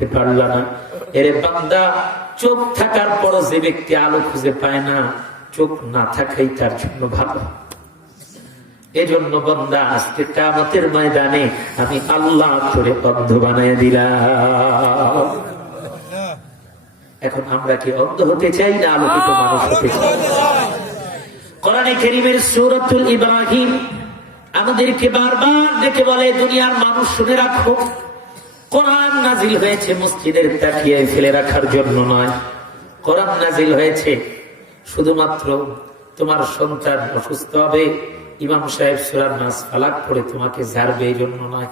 দেখতে পারলা না। এরে বান্দা, চোখ থাকার পর যে ব্যক্তি আলো খুঁজে পায় না, চোখ না থাকাই তার জন্য ভালো। এজন্য বান্দা, আজকে কিয়ামতের ময়দানে আমি আল্লাহ তোরে অন্ধ বানায় দিলাম। এখন আমরা কি অন্ধ হতে চাই না আলোকিত মানুষ হতে চাই? কোরআনে কারীমের সূরাতুল ইব্রাহিম আমাদেরকে বারবার ডেকে বলে, দুনিয়ার মানুষ শুনে রাখো, কোরআন নাজিল হয়েছে মসজিদের তাকিয়ায় ফেলে রাখার জন্য নয়। কোরআন নাজিল হয়েছে শুধুমাত্র তোমার সন্তান অসুস্থ হবে, ইমাম সাহেব সূরা নাস ফালাক পড়ে তোমাকে ঝাড়বে এই জন্য নয়।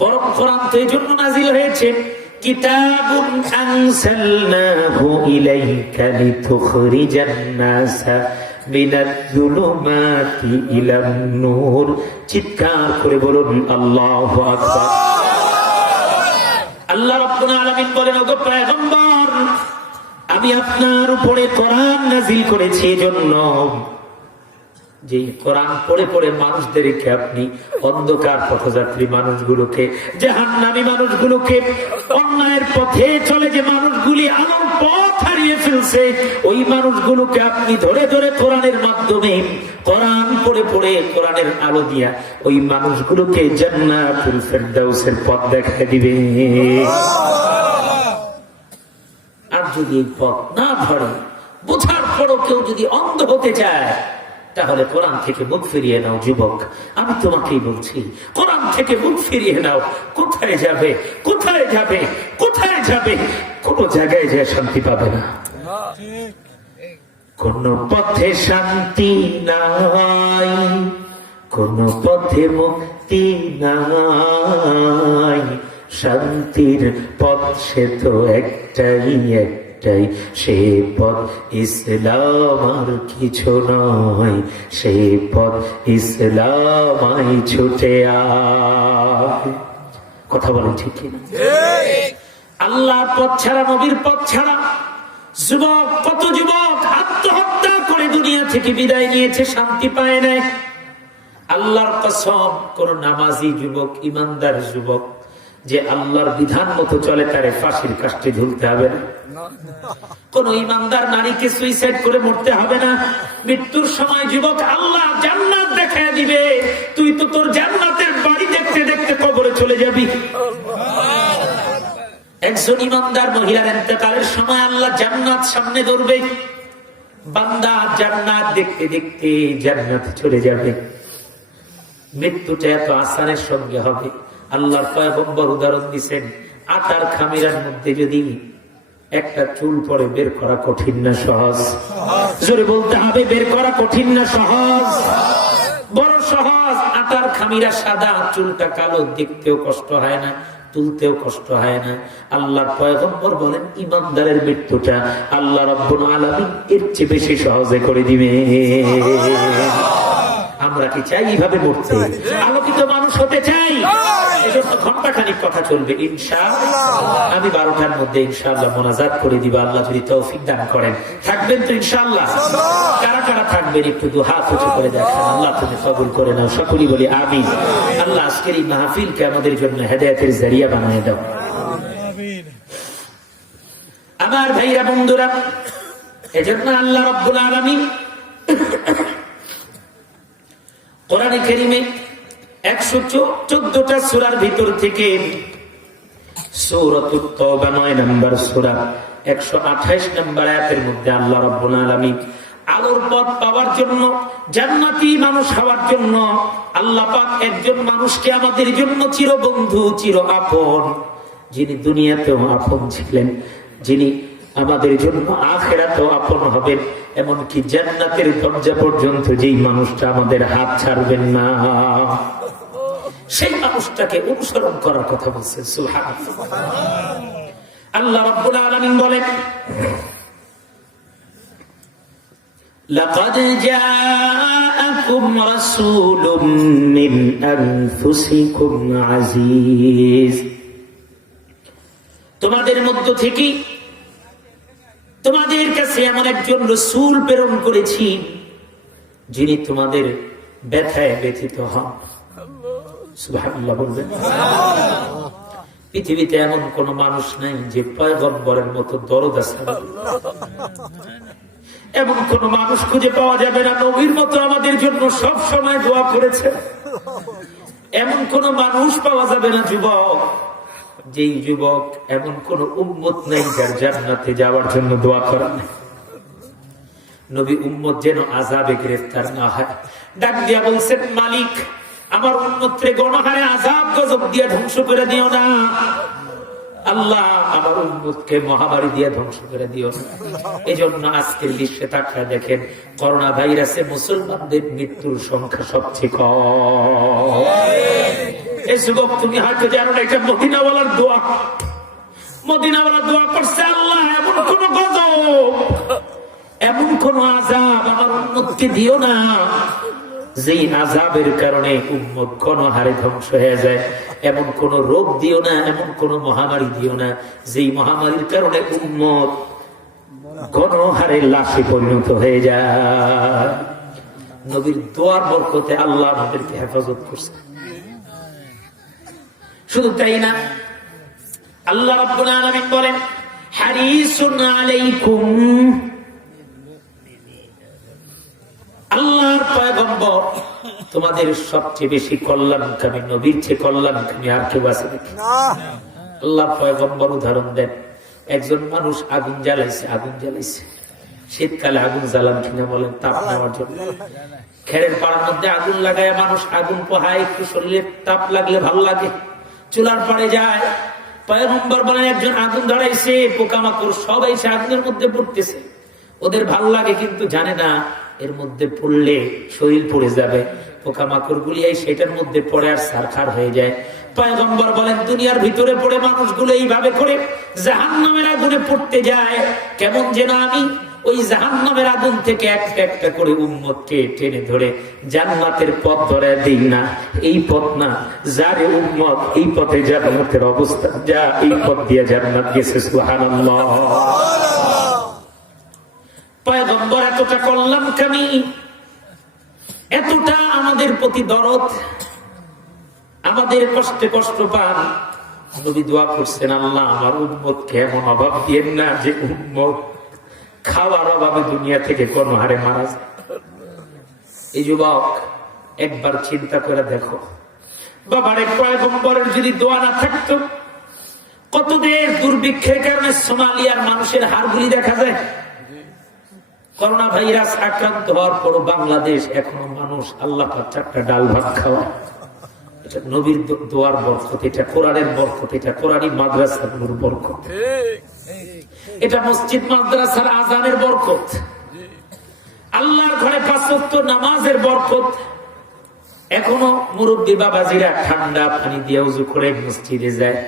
বরং কোরআন তো এই জন্য নাজিল হয়েছে, কিতাবুন আনসালনাহু ইলাইকা লিতুখরিজান নাসা মিনাজ যুলুমাতি ইলান নূর। চিৎকার করে বলুন আল্লাহু আকবার। আল্লাহ রাব্বুল আলামিন বলেন, ওগো পয়গম্বর, আমি আপনার উপরে কোরআন নাজিল করেছি এজন্য যে কোরআন পড়ে পড়ে মানুষদেরকে আপনি অন্ধকার পথযাত্রী মানুষগুলোকে, জাহান্নামী মানুষগুলোকে, অন্যায়ের পথে চলে যে মানুষগুলি আলোর পথ হারিয়ে ফেলছে, ওই মানুষগুলোকে আপনি ধরে ধরে কোরআনের মাধ্যমে, কোরআন পড়ে পড়ে কোরআনের আলো দিয়া ওই মানুষগুলোকে জান্নাতুল ফেরদাউসের পথ দেখায় দিবে। আর যদি এই পথ না ধরে, বোঝার পরও কেউ যদি অন্ধ হতে চায়, তাহলে কোরআন থেকে মুখ ফিরিয়ে নাও। যুবক, আমি তোমাকেই বলছি, কোরআন থেকে মুখ ফিরিয়ে নাও। কোথায় যাবে, কোথায় যাবে, কোথায় যাবে? কোন জায়গায় যে শান্তি পাবে না। কোন পথে শান্তি নাই, কোন পথে মুক্তি নাই। শান্তির পথ সে তো একটাই, একটাই, সে পথ ইসলাম আর কিছু নয়। সে পথ ইসলাম, আই ছুটে আয়। কথা বলেন ঠিক কিনা? আল্লাহর পথ ছাড়া, নবীর পথ ছাড়া যুবক, কত যুবক আত্মহত্যা করে দুনিয়া থেকে বিদায় নিয়েছে, শান্তি পায় নাই। আল্লাহর কসম, কোন নামাজি যুবক, ইমানদার যুবক যে আল্লাহর বিধান মতো চলে, তারে ফাঁসির কাস্টে ঝুলতে হবে না। কোন ইমানদার নারীকে সুইসাইড করে মরতে হবে না। মৃত্যুর সময় যুবক আল্লাহ জান্নাত দেখায় দিবে, তুই তো তোর জান্নাতের বাড়ি দেখতে দেখতে কবরে চলে যাবি। একজন ইমানদার মহিলার ইন্তেকালের সময় আল্লাহ জান্নাত সামনে ধরবে, বান্দা জান্নাত দেখতে দেখতে জান্নাতে চলে যাবে। মৃত্যুটা এত আসানের সঙ্গে হবে। আল্লাহর পয়গম্বর উদাহরণ দিচ্ছেন, আটার খামিরার মধ্যে যদি একটা চুল পরে বের করা কঠিন না সহজ? জোরে বলতে হবে, বের করা কঠিন না সহজ? বড় সহজ। আটার খামিরা সাদা, চুলটা কালো, দেখতেও কষ্ট হয় না, তুলতেও কষ্ট হয় না। আল্লাহর পয়গম্বর বলেন, ইমানদারের মৃত্যুটা আল্লাহ রাব্বুল আলামিন এর চেয়ে বেশি সহজে করে দিবে। আমরা কি চাই এইভাবে মরতে? আলোকিত মানুষ হতে চাই? এজন্য ঘন্টাখানিক কথা চলবে ইনশাআল্লাহ। আমি 12টার মধ্যে ইনশাআল্লাহ মোনাজাত করে দিব, আল্লাহ যদি তৌফিক দান করেন। থাকবেন তো ইনশাআল্লাহ? কারা কারা থাকবেন একটু দু হাত উঁচু করে দেখান। আল্লাহ তুমি কবুল করে নাও, সকলেই বলি আমিন। আল্লাহ আজকের এই মাহফিলকে আমাদের জন্য হেদায়েতের জরিয়া বানিয়ে দাও। আমার ভাইরা, বন্ধুরা, এজন্য আল্লাহ রাব্বুল আলামিন কোরআনে কারীমে 114টা সূরার ভিতর থেকে সূরাতুত তাওবা 9 নম্বর সূরা 128 নম্বর আয়াতের মধ্যে আল্লাহ রাব্বুল আলামিন আলোর পথ পাওয়ার জন্য, জান্নাতি মানুষ হওয়ার জন্য আল্লাহ পাক একজন মানুষকে আমাদের জন্য চিরবন্ধু, চির আপন, যিনি দুনিয়াতেও আপন ছিলেন, যিনি আমাদের জন্য আখিরাতেও আপন হবেন, এমনকি জান্নাতের দরজা পর্যন্ত যেই মানুষটা আমাদের হাত ছাড়বেন না, সেই মানুষটাকে অনুসরণ করার কথা বলছেন। সুবহানাল্লাহ। আল্লাহ রাব্বুল আলামিন বলেন, লাকাদ জাআকুম রাসূলুম মিন আনফুসিকুম আজিজ। তোমাদের মধ্য থেকে তোমাদের কাছে এমন একজন রাসূল প্রেরণ করেছি, যিনি তোমাদের ব্যথায় ব্যথিত হন। সুবহানাল্লাহ বলবেন। পৃথিবীতে এমন কোন মানুষ নাই যে পয়গম্বরের মতো দরদ আছে, এমন কোন মানুষ খুঁজে পাওয়া যাবে না নবীর মতো আমাদের জন্য সব সময় দোয়া করেছে। এমন কোন মানুষ পাওয়া যাবে না যুবক, যেই যুবক এমন কোন উম্মত নেই যার জান্নাতে যাওয়ার জন্য দোয়া করা নেই। নবী উম্মত যেন আযাবে গ্রেফতার না হয়। ডাক দিয়া বলছেন, মালিক আমার উম্মতরে গণহারে আযাব গজব দিয়ে ধ্বংস করে দিও না। আল্লাহ আমার উম্মতকে মহামারী দিয়ে ধ্বংস করে দিও না। এজন্য আজকের বিশ্বে তাকিয়ে দেখেন, করোনা ভাইরাসে মুসলমানদের মৃত্যুর সংখ্যা সবচেয়ে কম। এই যুবক তুমি হয়তো জানো না, এটা মদিনাওয়ালার দোয়া। মদিনাওয়ালার দোয়া করছে, আল্লাহ এমন কোন গজব, এমন কোন আযাব আমার উম্মতকে দিও না যেই আযাবের কারণে উম্মত গণহারে ধ্বংস হয়ে যায়। এমন কোন রোগ দিও না, এমন কোন মহামারী দিও না যেই মহামারীর কারণে উম্মত গণহারে লাশে পরিণত হয়ে যায়। নবীর দোয়ার বরকতে আল্লাহ আমাদেরকে হেফাজত করছে। শুধু তাই না, আল্লাহ রাব্বুল আলামিন বলেন, হারিসুন আলাইকুম, আল্লাহর পয়গম্বর তোমাদের সবচেয়ে বেশি কল্যাণকামী, নবীর চেয়ে কল্যাণকামী আর কেউ আছে নাকি? আল্লাহর পয়গম্বর উদাহরণ দেন, একজন মানুষ আগুন জ্বালাইছে। শীতকালে আগুন জ্বালান কিনা বলেন? তাপ নেওয়ার জন্য। খেরের পাড়ার মধ্যে আগুন লাগায় মানুষ আগুন পোহায়, একটু শরীরে তাপ লাগলে ভালো লাগে, চুলার পাড়ে যায়। পয়গম্বর বলেন, একজন আগুন ধরাইছে, পোকামাকড় সবাই সে আগুনের মধ্যে পড়তেছে, ওদের ভাল লাগে কিন্তু জানে না এর মধ্যে পড়লে শরীর পড়ে যাবে। পোকামাকড় গুলি সেটার মধ্যে পড়ে আর সারখার হয়ে যায়। পয়গম্বর বলেন, দুনিয়ার ভিতরে পড়ে মানুষগুলো এইভাবে করে জাহান্নামের আগুনে পড়তে যায়। কেমন যেন আমি ওই জাহান্নামের আগুন থেকে একটা একটা করে উম্মতকে টেনে ধরে জান্নাতের পথ ধরে দিই না। এই পথ না, যারে উম্মত এই পথে জান্নাতের অবস্থা, যা এই পথ দিয়ে জান্নাত গেছে। সুবহানাল্লাহ। পয়গম্বর এতটা কল্যাণকামী, এতটা আমাদের প্রতি দরদ, আমাদের কষ্টে কষ্ট পান। নবী দোয়া করছেন, আল্লাহ আমার উম্মতকে এমন অভাব দিয়েন না যে উম্মত খাওয়ার অভাবে দুনিয়া থেকে কোন হারে মারা যায়। এই যুবক একবার চিন্তা করে দেখো, বাবার পয়গম্বরের যদি দোয়া না থাকতো, কত দেশ দুর্ভিক্ষের কারণে সোমালিয়ার মানুষের হাড়গুলি দেখা যায়। করোনা ভাইরাস আক্রান্ত হওয়ার পর বাংলাদেশ এখনো মানুষ আল্লাহ পাক চারটা ডাল ভাত খাওয়ায়। এটা নবীর দোয়ার বরকত, এটা কোরআনের বরকত, এটা কোরআনী মাদ্রাসার বরকত, এটা মসজিদ মাদ্রাসার আজানের বরকত, আল্লাহর ঘরে 5 ওয়াক্ত নামাজের বরকত। এখনো মুরব্বী বাবাজিরা ঠান্ডা পানি দিয়ে উযু করে মসজিদে যায়,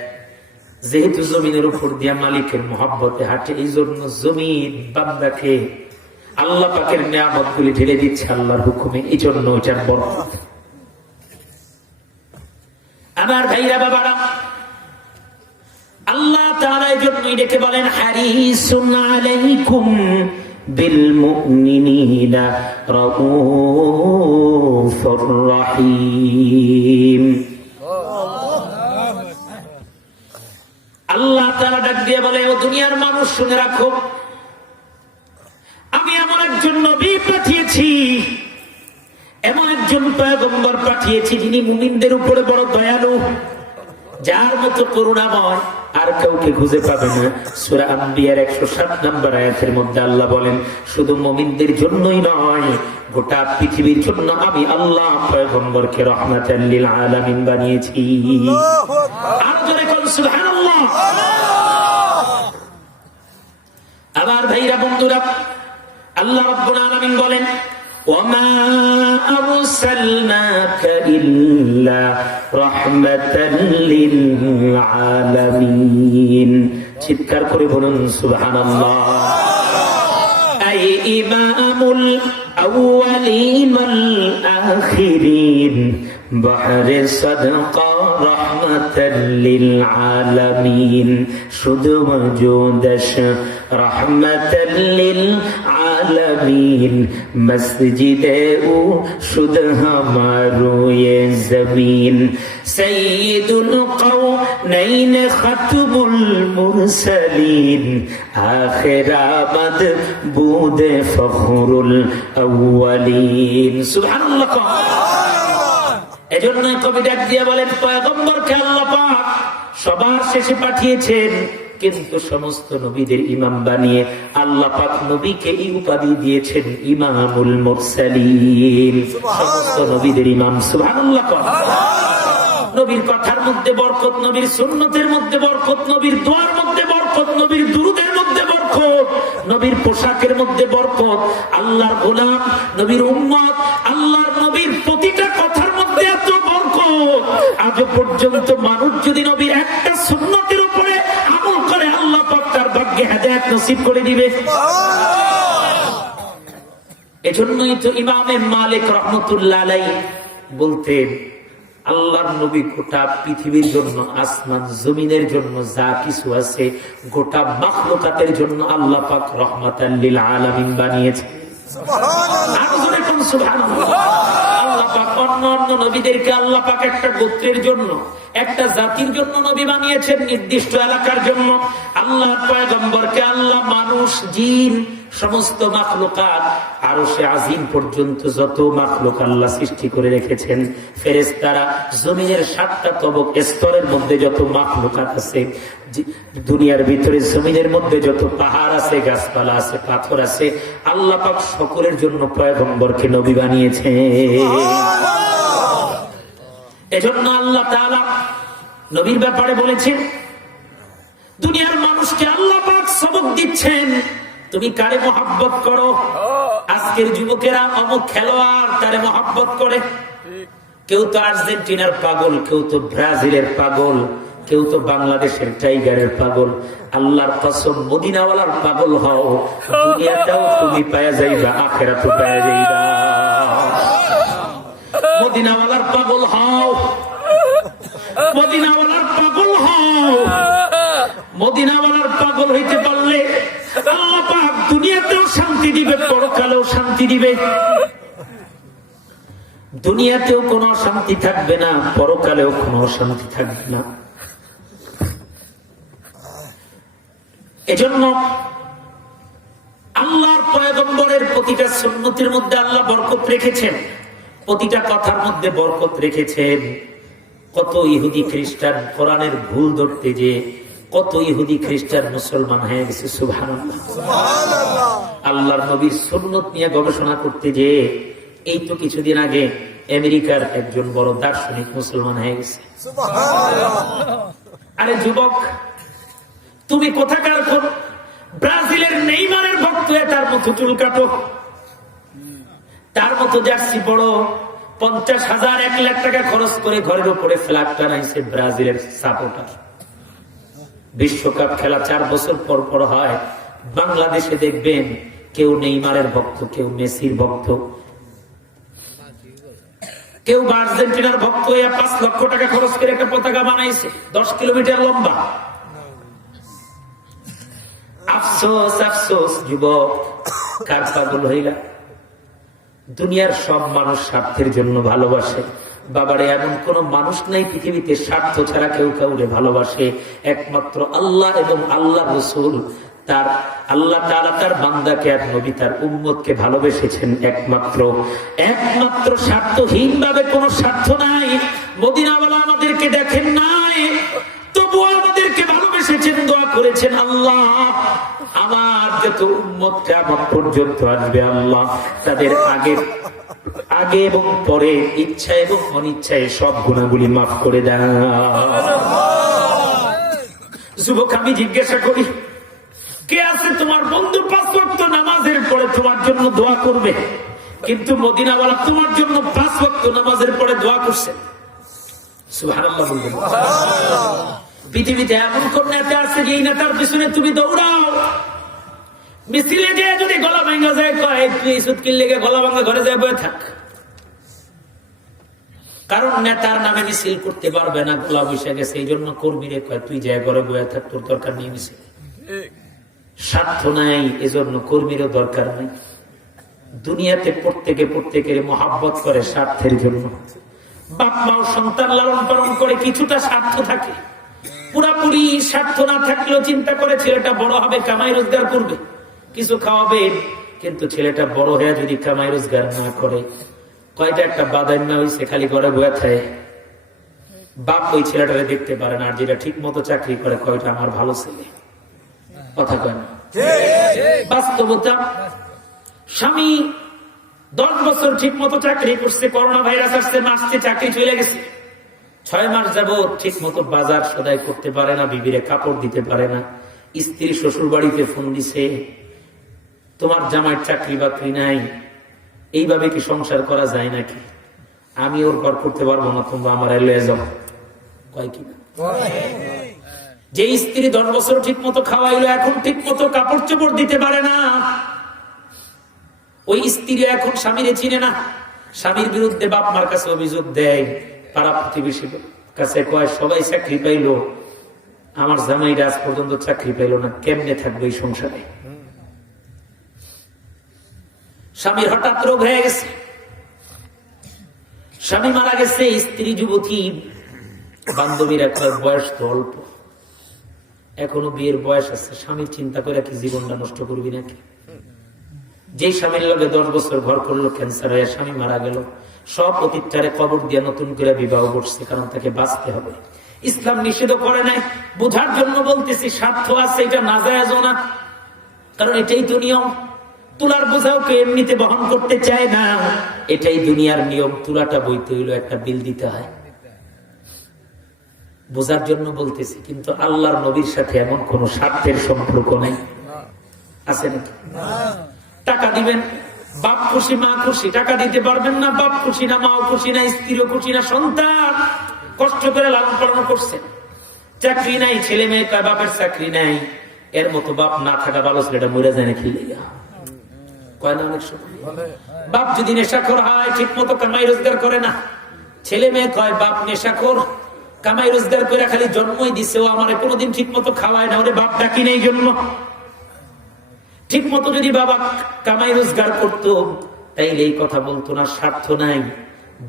যেহেতু জমিনের উপর দিয়া মালিকের মহব্বতে হাঁটে। এই জন্য জমিন বান্দাকে আল্লাহ পাকের নিয়ামত গুলি ঢেলে দিচ্ছে আল্লাহর হুকুমে, এই জন্য এটার বরকত। আমার ভাইরা বাবারা, আল্লাহ তাআলা এই জন্যই ডেকে বলেন, হারিসুন আলাইকুম বিল মুমিনিনা রাউফুর রহিম। আল্লাহ তাআলা ডাক দিয়ে বলে, ও দুনিয়ার মানুষ শুনে রাখো, আমি এমন একজন নবী পাঠিয়েছি, এমন একজন পয়গম্বর পাঠিয়েছি যিনি মুমিনদের উপরে বড় দয়ালু, যার মতো করুণাময় আর কাউকে খুঁজে পাবে না। সূরা আম্বিয়ার 107 নম্বর আয়াতের মধ্যে আল্লাহ বলেন, শুধু মুমিনদের জন্যই নয়, গোটা পৃথিবীর জন্য আমি আল্লাহ পয়গম্বরকে রাহমাতাল লিল আলামিন বানিয়েছি। আর জোরে বল সুবহানাল্লাহ। আমার ভাইরা বন্ধুরা, আল্লাহ রাব্বুল আলামিন বলেন, ওয়ামা আরসালনাকা ইল্লা রাহমাতাল লিল আলামিন। চিৎকার করে বলুন সুবহানাল্লাহ। আই ইমামুল আউয়ালিন ওয়াল আখিরিন বাহরে সাদকা রাহমাতাল লিল আলামিন। শুধু মওজুদাশ রাহমাতাল লিল आलमीन मस्जिदे ऊ शुद हमारो ये जमीन सय्यदुल कौनैन खतमुल मुरसलीन आखिर आमद बूदे फखरुल अव्वलीन सुबहानाल्लाह। এজন্য কবি ডাক দিয়ে বলেন পয়গম্বরকে আল্লাহ পাক সবার শেষে পাঠিয়েছেন, কিন্তু সমস্ত নবীদের ইমাম বানিয়ে আল্লাহ পাক নবীকে এই উপাধি দিয়েছেন ইমামুল মুরসালিন, সমস্ত নবীদের ইমাম। সুবহানাল্লাহ। নবীর কথার মধ্যে বরকত, নবীর সুন্নতের মধ্যে বরকত, নবীর দোয়ার মধ্যে বরকত, নবীর দুরুদের মধ্যে বরকত, নবীর পোশাকের মধ্যে বরকত। আল্লাহর গোলাম, নবীর উম্মত, আল্লাহর নবীর প্রতিটা কথার মধ্যে এত বরকত। আজ পর্যন্ত মানুষ যদি নবীর একটা সুন্নতের উপরে আমল করে আল্লাহ পাক তার ভাগ্যে হেদায়েত নসিব করে দিবে। এজন্যই তো ইমামে মালিক রাহমাতুল্লাহ আলাইহি বলতেন আল্লাহর নবী গোটা পৃথিবীর জন্য, আসমান জমিনের জন্য যা কিছু আছে গোটা মাখলুকাতের জন্য আল্লাহ পাক রহমাতাল লিল আলামিন বানিয়েছেন। সুবহানাল্লাহ। আল্লাহ পাক অন্য নবীদেরকে আল্লাহ পাক একটা গোত্রের জন্য, একটা জাতির জন্য নবী বানিয়েছেন, নির্দিষ্ট এলাকার জন্য। আল্লাহ পয়গম্বরকে আল্লাহ মানুষ, জিন, সমস্ত মাখলুকাত, আরশে আজিম পর্যন্ত যত মাখলুক আল্লাহ সৃষ্টি করে রেখেছেন, ফেরেশতারা, জমিনের 7টা তবক স্তরের মধ্যে যত মাখলুকাত আছে, দুনিয়ার ভিতরে জমিনের মধ্যে যত পাহাড় আছে, গাছপালা আছে, পাথর আছে, আল্লাহ পাক সকলের জন্য পয়গম্বরকে নবী বানিয়েছে। এজন্য আল্লাহ তাআলা নবীর ব্যাপারে বলেছেন, দুনিয়ার মানুষকে আল্লাহ পাক সবক দিচ্ছেন, তুমি কারে মহব্বত করো। আজকের যুবকেরা অমুক খেলোয়াড় তারে মহব্বত করে, কেউ তো আর্জেন্টিনার পাগল, কেউ তো ব্রাজিলের পাগল, কেউ তো বাংলাদেশের টাইগারের পাগল। আল্লাহর কসম, মদিনাওয়ালার পাগল হও, দুনিয়াটাও তুমি পায়া যাইবা, আখিরাতও পায়া যাইবা। মদিনাওয়ালার পাগল হও, মদিনাওয়ালার পাগল হও। মদিনাওয়ালার পাগল হইতে পারলে আল্লাহ পাক দুনিয়াতেও শান্তি দিবে, পরকালেও শান্তি দিবে। দুনিয়াতেও কোনো শান্তি থাকবে না, পরকালেও কোনো শান্তি থাকবে না। এজন্য আল্লাহর পয়গম্বরের প্রতিটা সুন্নতের মধ্যে আল্লাহ বরকত রেখেছেন, প্রতিটা কথার মধ্যে বরকত রেখেছেন। কত ইহুদি খ্রিস্টান কোরআনের ভুল ধরতে যে কত ইহুদি খ্রিস্টান মুসলমান হয়ে গেছে। সুবহানাল্লাহ। আল্লাহর নবীর সুন্নত নিয়ে গবেষণা করতে যে এই তো কিছুদিন আগে আমেরিকার একজন বড় দার্শনিক মুসলমান হয়ে গেছে। আরে যুবক, তুমি কোথাকার ব্রাজিলের নেইমারের ভক্ত, তার মতো চুল কাটো, তার মতো জার্সি পড়ো, 50,000 1 লাখ টাকা খরচ করে ঘরের উপরে ফ্ল্যাট বানাইছে ব্রাজিলের সাপোর্টার। বিশ্বকাপ খেলা 4 বছর পর পর হয়। বাংলাদেশে দেখবেন কেউ নেইমারের ভক্ত, কেউ মেসির ভক্ত, কেউ আর্জেন্টিনার ভক্ত। 5 লক্ষ টাকা খরচ করে একটা পতাকা বানাইছে 10 কিলোমিটার লম্বা। আফসোস আফসোস যুবক, কার পাগল হইলা? দুনিয়ার সব মানুষ স্বার্থের জন্য ভালোবাসে। বাবারে, এমন কোন মানুষ নাই পৃথিবীতে স্বার্থ ছাড়া কেউ কাউকে ভালোবাসে। একমাত্র আল্লাহ এবং আল্লাহ রসুল, তার আল্লাহ তাআলা তার বান্দাকে আর নবী তার উম্মতকে ভালোবেসেছেন একমাত্র স্বার্থহীন ভাবে। কোন স্বার্থ নাই। মদিনাওয়ালা আমাদেরকে দেখেন নাই, তবুও আমাদেরকে ভালোবেসেছেন, দোয়া করেছেন, আল্লাহ আমার যত উম্মত কিয়ামত পর্যন্ত আসবে, আল্লাহ তাদের আগে এবং পরে, ইচ্ছা এবং অনিচ্ছায় সব গুনাহগুলি মাফ করে দেন। যুবক, আমি জিজ্ঞাসা করি, কে আছে তোমার বন্ধু 5 ওয়াক্ত নামাজের পরে তোমার জন্য দোয়া করবে? কিন্তু মদিনাওয়ালা তোমার জন্য 5 ওয়াক্ত নামাজের পরে দোয়া করছে। সুবহানাল্লাহ বলবেন। পৃথিবীতে এমন কোন নেতা আছে যে এই নেতার পিছনে তুমি দৌড়াও, মিছিলে যে যদি গলা ভাঙা যায়, কয় তুই ইসুত কিনলে গলা ভাঙা ঘরে যায় বয়ে থাক। কারণ নেতার নামে মিছিল করতে পারবে না, গলা বসে গেছে, এই জন্য কর্মীরে কয় তুই যায় ঘরে বয়ে থাক, তোর দরকার নেই মিছিল। স্বার্থ নাই, এজন্য কর্মীরও দরকার নাই। দুনিয়াতে প্রত্যেকের মহাব্বত করে স্বার্থের জন্য। বাপ মাও সন্তান লালন পালন করে, কিছুটা স্বার্থ থাকে, পুরাপুরি স্বার্থ না থাকলেও চিন্তা করে ছেলেটা বড় হবে, কামাই রোজগার করবে, কিছু খাওয়াবে। কিন্তু ছেলেটা বড় হয়ে যদি কামাই রোজগার না করে, কয়টা একটা বাদাম না হয়েছে, খালি ঘরে বয়ে থাকে, বাপ ওই ছেলেটাকে দেখতে পারে না। আর যেটা ঠিক মতো চাকরি করে, কয়টা আমার ভালো ছেলে, কথা কয় না। বাস্তবতা, স্বামী 10 বছর ঠিক মতো চাকরি করছে, করোনা ভাইরাস আসছে, মাসে চাকরি চলে গেছে, 6 মাস যাবত ঠিক মতো বাজার সদাই করতে পারে না, বিবিরে কাপড় দিতে পারে না। স্ত্রী শ্বশুর বাড়িতে ফোন দিছে, তোমার জামাইয়ের চাকরি বাকরি নাই, এইভাবে কি সংসার করা যায় নাকি? আমি ওর ঘর করতে পারবো না, তোমরা আমার লয়ে যাও। কয় কি যে স্ত্রী 10 বছর ঠিক মতো খাওয়াইলো, এখন ঠিক মতো কাপড় চোপড় দিতে পারে না, ওই স্ত্রী এখন স্বামীরে চিনে না, স্বামীর বিরুদ্ধে বাপ মার কাছে অভিযোগ দেয়, পাড়া প্রতিবেশীর কাছে কয়, সবাই চাকরি পাইলো, আমার জামাইরা আজ পর্যন্ত চাকরি পাইলো না, কেমনে থাকবে এই সংসারে? স্বামীর হঠাৎ রোগ হয়ে গেছে, স্বামী মারা গেছে, স্ত্রী যুবতী, বান্ধবীর একটা বয়স তো অল্প, এখনো বিয়ের বয়স আছে, স্বামীর চিন্তা করে কি জীবনটা নষ্ট করবি নাকি? যে স্বামীর লগে 10 বছর ঘর করলো, ক্যান্সার হয়ে স্বামী মারা গেল, সব অতীতটারে কবর দিয়ে নতুন করে বিবাহ করছে, কারণ তাকে বাঁচতে হবে। ইসলাম নিষেধ করে নাই, বোঝার জন্য বলতেছি, স্বার্থ আছে, এটা না জায়েজ না, কারণ এটাই তো নিয়ম। তুলার বোঝাও কেউ এমনিতে বহন করতে চায় না, এটাই দুনিয়ার নিয়ম। তুলাটা বইতে হইলো একটা বিল দিতে হয়, বোঝার জন্য বলতেছি। কিন্তু আল্লাহর নবীর সাথে এমন কোন স্বার্থের সম্পর্ক নেই, আছে নাকি? টাকা দিবেন, বাপ খুশি মা খুশি, টাকা দিতে পারবেন না, বাপ খুশি না, মাও খুশি না, স্ত্রীও খুশি না, সন্তান কষ্ট করে লালন পালন করছে, চাকরি নাই, ছেলে মেয়ে কয় বাপের চাকরি নাই, এর মতো বাপ না থাকা ভালো, ছেলেটা মরে যায় না, খেলে কয় না অনেক সময়। বাপ যদি নেশাখোর হয়, ঠিক মতো কামাই রোজগার করে না, ছেলে মেয়ে কয় বাপ নেশাখোর, কামাই রোজগার করে খালি জন্মই দিছে, ও আমার কোনোদিন ঠিক মতো খাওয়ায় না, ওরে বাপ ডাকি নেই জন্ম। ঠিক মতো যদি বাবা কামাই রোজগার করতো, তাইলে এই কথা বলতো না, স্বার্থ নাই,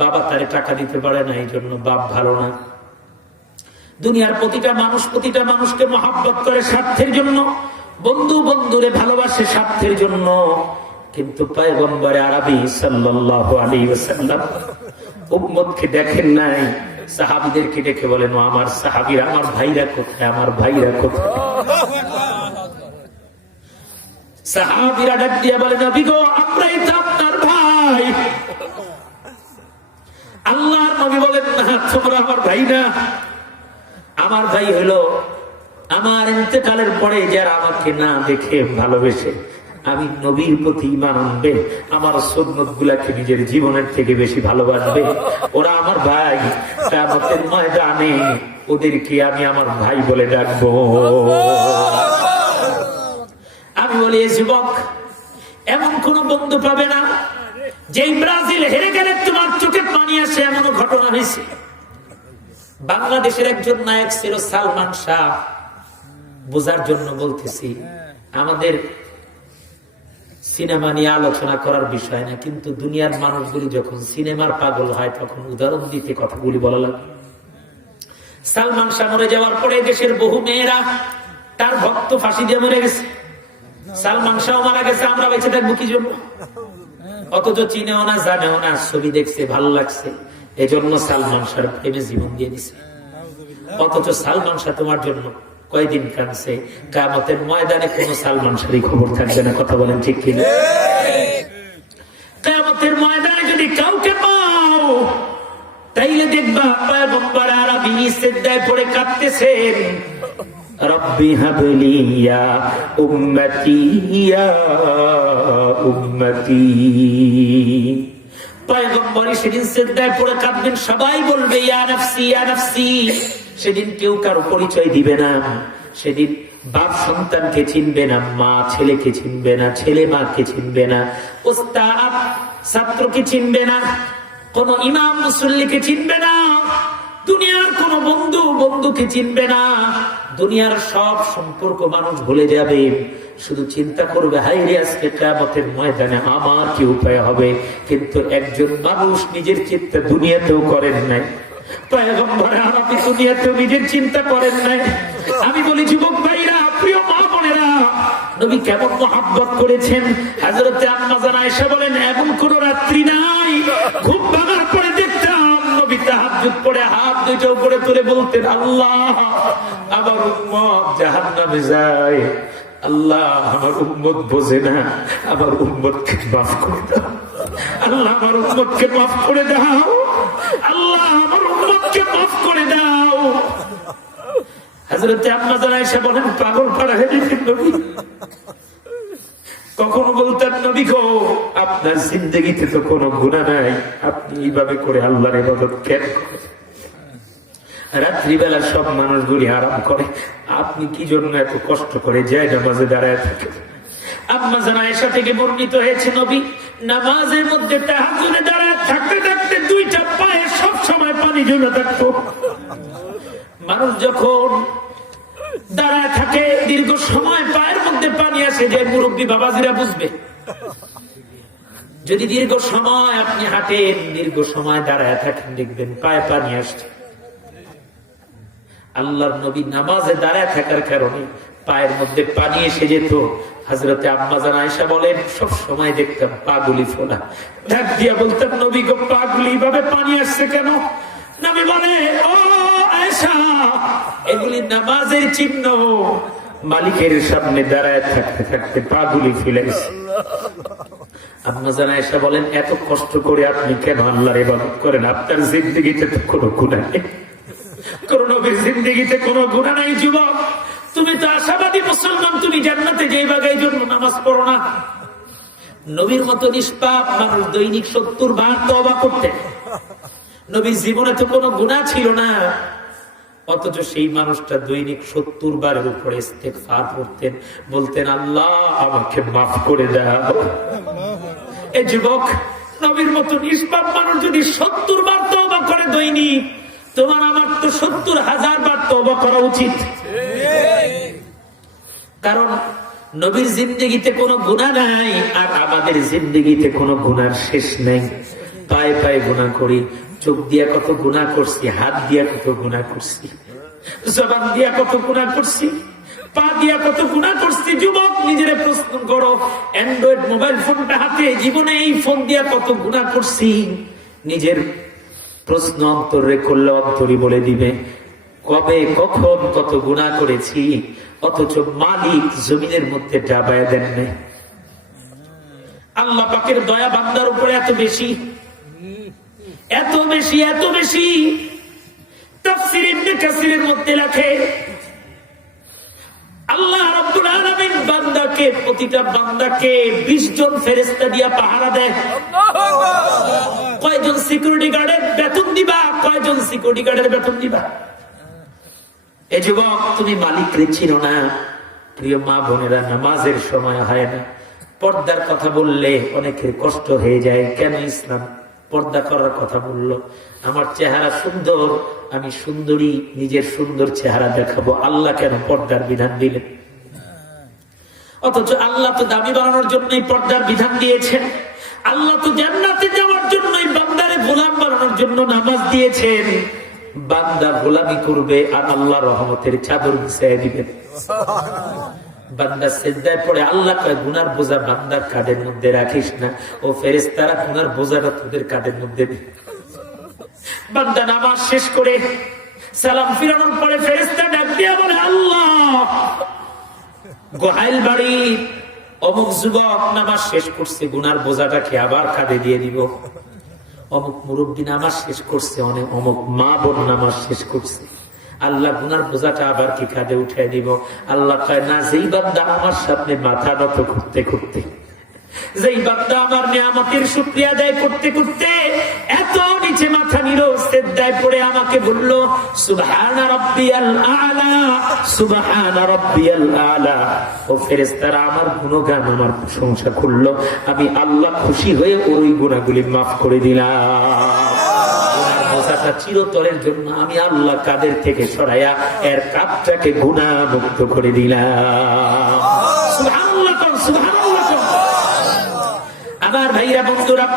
বাবা তারে টাকা দিতে পারে না, এই জন্য বাপ ভালো না। দুনিয়ার প্রতিটা মানুষকে মহাব্বত করে স্বার্থের জন্য, বন্ধুরে ভালোবাসে স্বার্থের জন্য। কিন্তু পয়গম্বরে আরবি সাল্লাল্লাহু আলাইহি ওয়াসাল্লাম উম্মতকে দেখেন নাই, সাহাবীদেরকে ডেকে বলেন, ও আমার সাহাবীরা, আমার ভাইরা কোথায়, আমার ভাইরা কোথায়? সাহাবীরা ডাক দিয়ে বলেন, নবী গো, আমরাই তো আপনার ভাই। আল্লাহর নবী বলেন, না, তোমরা আমার ভাই না, আমার ভাই হলো আমার ইন্তেকালের পরে যারা আমাকে না দেখে ভালোবেসে আমি নবীর প্রতি ঈমান আনবে, আমার সুন্নাত গুলাকে নিজের জীবনের থেকে বেশি ভালোবাসবে, ওরা আমার ভাই। কিয়ামতের ময়দানে ওদেরকে আমি আমার ভাই বলে ডাকবো। আমি বলি, যুবক, এমন কোন বন্ধু পাবে না যে ব্রাজিল হেরে গেলে তোমার চোখে পানি আসে, এমনও ঘটনা হয়েছে। বাংলাদেশের একজন নায়ক ছিল সালমান শাহ, বোঝার জন্য বলতেছি, আমাদের সিনেমা নিয়ে আলোচনা করার বিষয় না, কিন্তু দুনিয়ার মানুষগুলি যখন সিনেমার পাগল হয়, তখন উদাহরণ দিতে কথাগুলি বলা লাগে। সালমান শাহ মরে যাওয়ার পরে দেশের বহু মেয়েরা তার ভক্ত ফাঁসি দিয়ে মরে গেছে। সালমান শাহ মারা গেছে, আমরা বেঁচে থাকবো কি জন্য? অথচ চিনেও না, জানেও না, ছবি দেখছে, ভালো লাগছে, এজন্য সালমান শাহর প্রেমে জীবন দিয়ে দিছে। অথচ সালমান শাহ তোমার জন্য কয়দিন কাঁদছে, কিয়ামতের ময়দানে কোন সালমান শাহর খবর থাকবে না, কথা বলেন ঠিক কিনা? কিয়ামতের ময়দানে যদি কাউকে পাও, তাইলে দেখবা পয়গম্বর আরবি সিজদায় পড়ে কাঁদতেছেন, রব্বি হাবলি ইয়া উম্মতি ইয়া উম্মতি। পয়গম্বর সেদিন সিজদায় পড়ে কাঁদবেন, সবাই বলবে ইয়া নাফসি ইয়া নাফসি। সেদিন কেউ কারো পরিচয় দিবে না, সেদিন বাপ সন্তানকে চিনবে না, মা ছেলেকে চিনবে না, ছেলে মাকে চিনবে না, ওস্তাদ ছাত্রকে চিনবে না, কোন ইমাম মুসল্লিকে চিনবে না। দুনিয়ার কোন বন্ধু বন্ধুকে চিনবে না, দুনিয়ার সব সম্পর্ক মানুষ ভুলে যাবে, শুধু চিন্তা করবে হায়রে আজকে কিয়ামতের ময়দানে আমার কি উপায় হবে। কিন্তু একজন মানুষ নিজের চিন্তা দুনিয়াতেও করেন নাই, পয়গম্বর আরবি দুনিয়াতেও নিজের চিন্তা করেন নাই। আমি বলি যুবক ভাইরা, প্রিয় মা বোনেরা, নবী কেমন মহব্বত করেছেন। হযরতে আম্মা জান আয়েশা বলেন, এমন কোন রাত্রি নাই ঘুম ভাঙার পরে দেখতাম নবী তাহাজ্জুদ পড়ে হাত দুইটা উপরে তুলে বলতেন, আল্লাহ আমার উম্মত জাহান্নামে যায়, আল্লাহ আমার উম্মত বোঝে না, আমার উম্মতকে মাফ করে দাও, আল্লাহ আমার উম্মতকে মাফ করে দাও, আল্লাহ আমার উম্মতকে মাফ করে দাও। হযরতে আম্মা জান আয়েশা বলেন, পাগল পাড়া হয়ে গেছেন নবী। কখনো বলতেন, নবী গো আপনার জিন্দেগিতে তো কোনো গুনাহ নাই, আপনি এইভাবে করে আল্লাহর ইবাদত কেন করেন? রাত্রিবেলা সব মানুষগুলি আরাম করে, আপনি কি জন্য এত কষ্ট করে যায় নামাজে দাঁড়ায় থাকেন? আম্মা জান আয়েশা থেকে বর্ণিত হয়েছে, নবী নামাজের মধ্যে তাহাজ্জুদে দাঁড়ায় থাকতে থাকতে দুইটা পায়ে সব সময় পানি জমে থাকতো। মানুষ যখন দাঁড়ায় থাকে দীর্ঘ সময় পায়ের মধ্যে পানি আসে, যে মুরব্বী বাবাজিরা বুঝবে। যদি দীর্ঘ সময় আপনি হাঁটেন, দীর্ঘ সময় দাঁড়ায় থাকেন, দেখবেন পায়ে পানি আসছে। আল্লাহর নবী নামাজে দাঁড়ায় থাকার কারণে পায়ের মধ্যে পানি এসে যেত। হযরতে আম্মা জান আয়েশা বলেন, সব সময় দেখতাম পাগুলি ফোলা, ডাক দিয়া বলতাম, নবী গো পাগুলি ভাবে পানি আসছে কেন? নবী বলে, ও আয়েশা, এগুলি নামাজের চিহ্ন, মালিকের সামনে দাঁড়ায় থাকতে থাকতে পাগুলি ফেলেছে। আম্মা জান আয়েশা বলেন, এত কষ্ট করে আপনি কেন আল্লাহর ইবাদত করেন? আপনার জিন্দেগিতে তো কোনো গুনাহ নেই, কোন নবীর জিন্দেগিতে কোনো গুনাহ নাই। যুবক, তুমি তো আশাবাদী মুসলমান, তুমি জান্নাতে যাইবা, এই জন্য নামাজ পড়ো না। নবীর মতো নিষ্পাপ মানুষ দৈনিক 70 বার তওবা করতেন। নবীর জীবনে তো কোনো গুনাহ ছিল না, অথচ সেই মানুষটা দৈনিক 70 বারের উপরে ইস্তেগফার করতেন, বলতেন, আল্লাহ আমাকে মাফ করে দাও। এই যুবক, নবীর মতো নিষ্পাপ মানুষ যদি 70 বার তওবা করে দৈনিক, তোমার আমার তো 70,000 বার তওবা করা উচিত। কারণ নবীর জিন্দেগিতে কোনো গুনাহ নাই, আর আমাদের জিন্দেগিতে কোনো গুনার শেষ নাই। পায়ে পায়ে গুনাহ করি, চোখ দিয়া কত গুনাহ করছি, হাত দিয়া কত গুনাহ করছি, জবান দিয়া কত গুনাহ করছি, পা দিয়া কত গুনাহ করছি। যুবক, নিজের প্রশ্ন করো, অ্যান্ড্রয়েড মোবাইল ফোনটা হাতে, জীবনে এই ফোন দিয়া কত গুনাহ করছি। নিজের প্রশ্ন অন্তরে করলে অন্তরই বলে দিবে কবে কখন কত গুনাহ করেছি, অথচ মালিক জমিনের মধ্যে ডাবায় দেন নাই। আল্লাহ পাকের দয়া বান্দার উপরে এত বেশি, এত বেশি, এত বেশি। তাফসীর ইবনে কাসিরের মধ্যে লেখে, আল্লাহ রাব্বুল আলামিন বান্দাকে, প্রতিটা বান্দাকে 20 জন ফেরেশতা দিয়া পাহারা দেয়। কয়জন সিকিউরিটি গার্ডের বেতন দিবা, কয়জন সিকিউরিটি গার্ডের বেতন দিবা? এই যুবক, তুমি মালিককে চিনো না। প্রিয় মা বোনেরা, নামাজের সময় হয় না। পর্দার কথা বললে অনেকের কষ্ট হয়ে যায়। কেন ইসলাম পর্দা করার কথা বললো? আমার চেহারা সুন্দর, আমি সুন্দরী, নিজের সুন্দর চেহারা দেখাবো, আল্লাহ কেন পর্দার বিধান দিলেন? অথচ আল্লাহ তো দামি বানানোর জন্যই পর্দার বিধান দিয়েছেন। আল্লাহ তো জান্নাতে যাওয়ার জন্যই বান্দারে গোলাম বানানোর জন্য নামাজ দিয়েছেন। বান্দা গোলামি করবে আর আল্লাহ রহমতের চাদর বিছাইয়া দিবেন। বান্দা সিজদায় পড়ে আল্লাহ কয়, গুনার বোঝা বান্দার কাঁধের মধ্যে রাখিস না, ও ফেরেশতারা গুনার বোঝাটা তোদের কাঁধের মধ্যে দে। বান্দা নামাজ শেষ করে সালাম ফিরানোর পরে ফেরেশতা ডাক দিয়া বলে, আল্লাহ গোহাইল বাড়ি অমুক যুবক নামাজ শেষ করছে, গুনার বোঝাটাকে আবার কাঁধে দিয়ে দিব। অমুক মুরব্বী নামাজ শেষ করছে, অমুক মা বোন নামাজ শেষ করছে, আল্লাহ গুনার বোঝাটা আবার কি কাঁধে উঠাই দিব? আল্লাহ কয় না, যেই বান্দা আমার সামনে মাথা নত করতে করতে, যেই বান্দা আমার নিয়ামতের শুকরিয়া আদায় করতে করতে এত নিচে মাথা নিল, সিজদায় পড়ে আমাকে বলল সুবহানা রাব্বিয়াল আ'লা, সুবহানা রাব্বিয়াল আ'লা, ও ফেরেশতারা আমার গুণগান, আমার প্রশংসা করলো, আমি আল্লাহ খুশি হয়ে ওই গুনাহগুলি মাফ করে দিলাম। ওয়াসাটা চিরতরের জন্য আমি আল্লাহ কাদের থেকে সরাইয়া এর কাপটাকে গুনাহ মুক্ত করে দিলাম। সুবহানাল্লাহ, সুবহানাল্লাহ। আমার ভাইরা বন্ধুরা,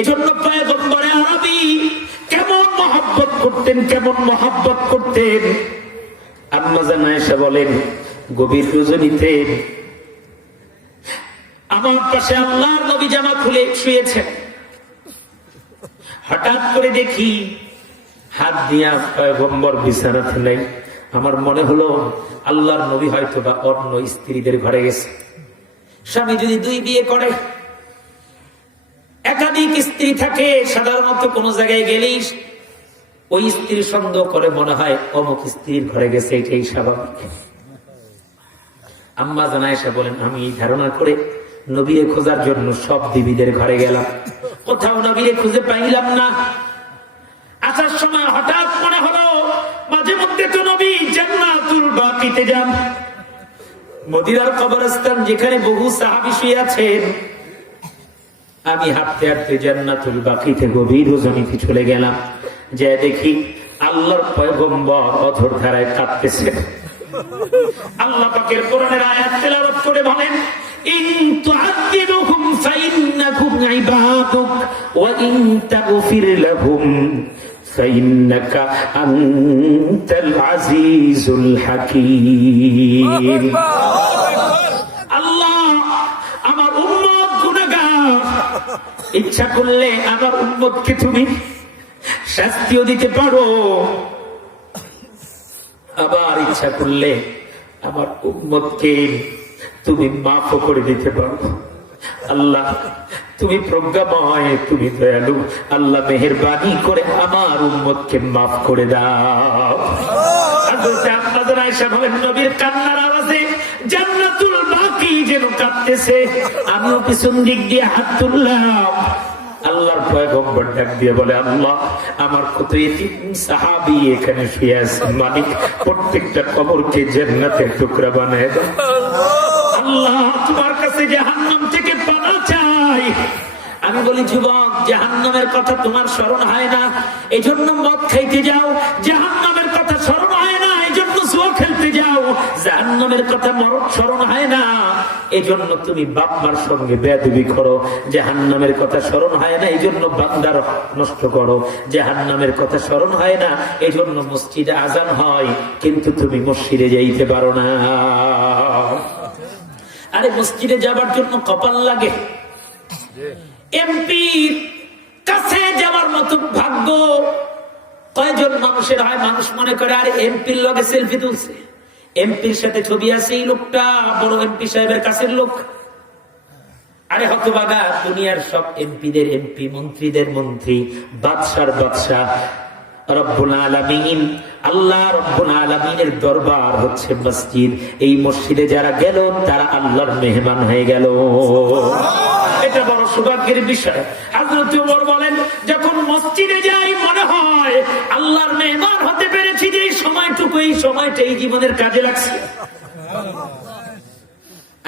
এজন্য পয়গম্বরে আরবি কেমন মহব্বত করতেন, কেমন মহব্বত করতেন। আম্মা জান আয়েশা বলেন, গভীর রজনীতে আমার পাশে আল্লাহর নবী জামা খুলে শুয়েছেন। হঠাৎ করে দেখি হাত দিয়া পয়গম্বর বিছানাতে নেই। আমার মনে হলো আল্লাহর নবী হয়তো বা অন্য স্ত্রীদের ঘরে গেছে। স্বামী যদি 2 বিয়ে করে, একাধিক স্ত্রী থাকে, সাধারণত কোন জায়গায় গেলেই ওই স্ত্রীর সন্দেহ করে মনে হয় অমুক স্ত্রীর ঘরে গেছে, এটাই স্বাভাবিক। আম্মা জান আয়েশা বলেন, আমি এই ধারণা করে নবীরে খোঁজার জন্য সব দিবিদের ঘরে গেলাম, কোথাও নবীরে খুঁজে পাইলাম না। আসার সময় হঠাৎ মনে হলো মাঝে মধ্যে তো নবী জান্নাতুল বাকিতে যান, মদিনার কবরস্থান যেখানে বহু সাহাবী শুয়ে আছেন। আমি হাঁটতে হাঁটতে জান্নাতুল বাকিতে গভীর রজনীতে চলে গেলাম, যে দেখি আল্লাহর পয়গম্বর অঝোর ধারায় কাঁদতেছে। আল্লাহ পাকের কোরআনের আয়াত তেলাওয়াত করে বলেন, ইন তুআযিবুহুম ফাইন্নাকুম ইবাদুক ওয়া ইন তাগফির লাহুম ফাইন্নাকা আনতাল আজিজুল হাকীম। আল্লাহ আমার উম্মত গুনাহগার, ইচ্ছা করলে আমার উম্মতকে তুমি শাস্তিও দিতে পারো, আবার ইচ্ছা করলে আমার উম্মতকে তুমি মাফও করে দিতে পারো। আল্লাহ তুমি প্রজ্ঞাময়, তুমি দয়ালু, আল্লাহ মেহেরবানি করে আমার উম্মতকে মাফ করে দাও। হযরত আয়েশা বলেন, নবীর কান্নার আওয়াজে জান্নাতুল বাকি যেন কাঁপতেছে। আমিও পিছন দিক দিয়ে হাত তুললাম। আল্লাহর পয়গম্বর ডাক দিয়ে বলে, আল্লাহ আমার কত এতিম সাহাবী এখানে শুয়ে আছে, মালিক প্রত্যেকটা কবরকে জান্নাতের টুকরা বানায় দাও। আল্লাহ তোমার কাছে জাহান্নাম থেকে পানা চাই। আমি বলি, যুবক, জাহান্নামের কথা তোমার স্মরণ হয় না, এজন্য মদ খাইতে যাও। জাহান্নামের কথা স্মরণ হয় না, এজন্য জুয়া খেলতে যাও। জাহান্নামের কথা স্মরণ হয় না, এজন্য তুমি বাপ মার সঙ্গে বেয়াদবি করো। জাহান্নামের কথা স্মরণ হয় না, এজন্য বান্দার নষ্ট করো। জাহান্নামের কথা স্মরণ হয় না, এজন্য মসজিদে আজান হয় কিন্তু তুমি মসজিদে যাইতে পারো না। আরে মসজিদে যাবার জন্য কপাল লাগে, এমপির কাছে যাওয়ার মতো ভাগ্য কয়জন মানুষের হয়? মানুষ মনে করে আরে এমপির লগে সেলফি তুলছে, এমপির সাথে ছবি আছে, এই লোকটা বড় এমপি সাহেবের কাছের লোক। আরে হতভাগা, দুনিয়ার সব এমপিদের এমপি, মন্ত্রীদের মন্ত্রী, বাদশার বাদশাহ। রব্বুল আলামিন, আল্লাহ রব্বুল আলামিনের দরবার হচ্ছে মসজিদ। এই মসজিদে যারা গেল তারা আল্লাহর মেহমান হয়ে গেল। এটা বড় সৌভাগ্যের বিষয়। হযরত ওমর বলেন, যখন মসজিদে যাই মনে হয় আল্লাহর মেহমান হতে পেরেছি, যে এই সময়টুকু, এই সময়টা এই জীবনের কাজে লাগছে।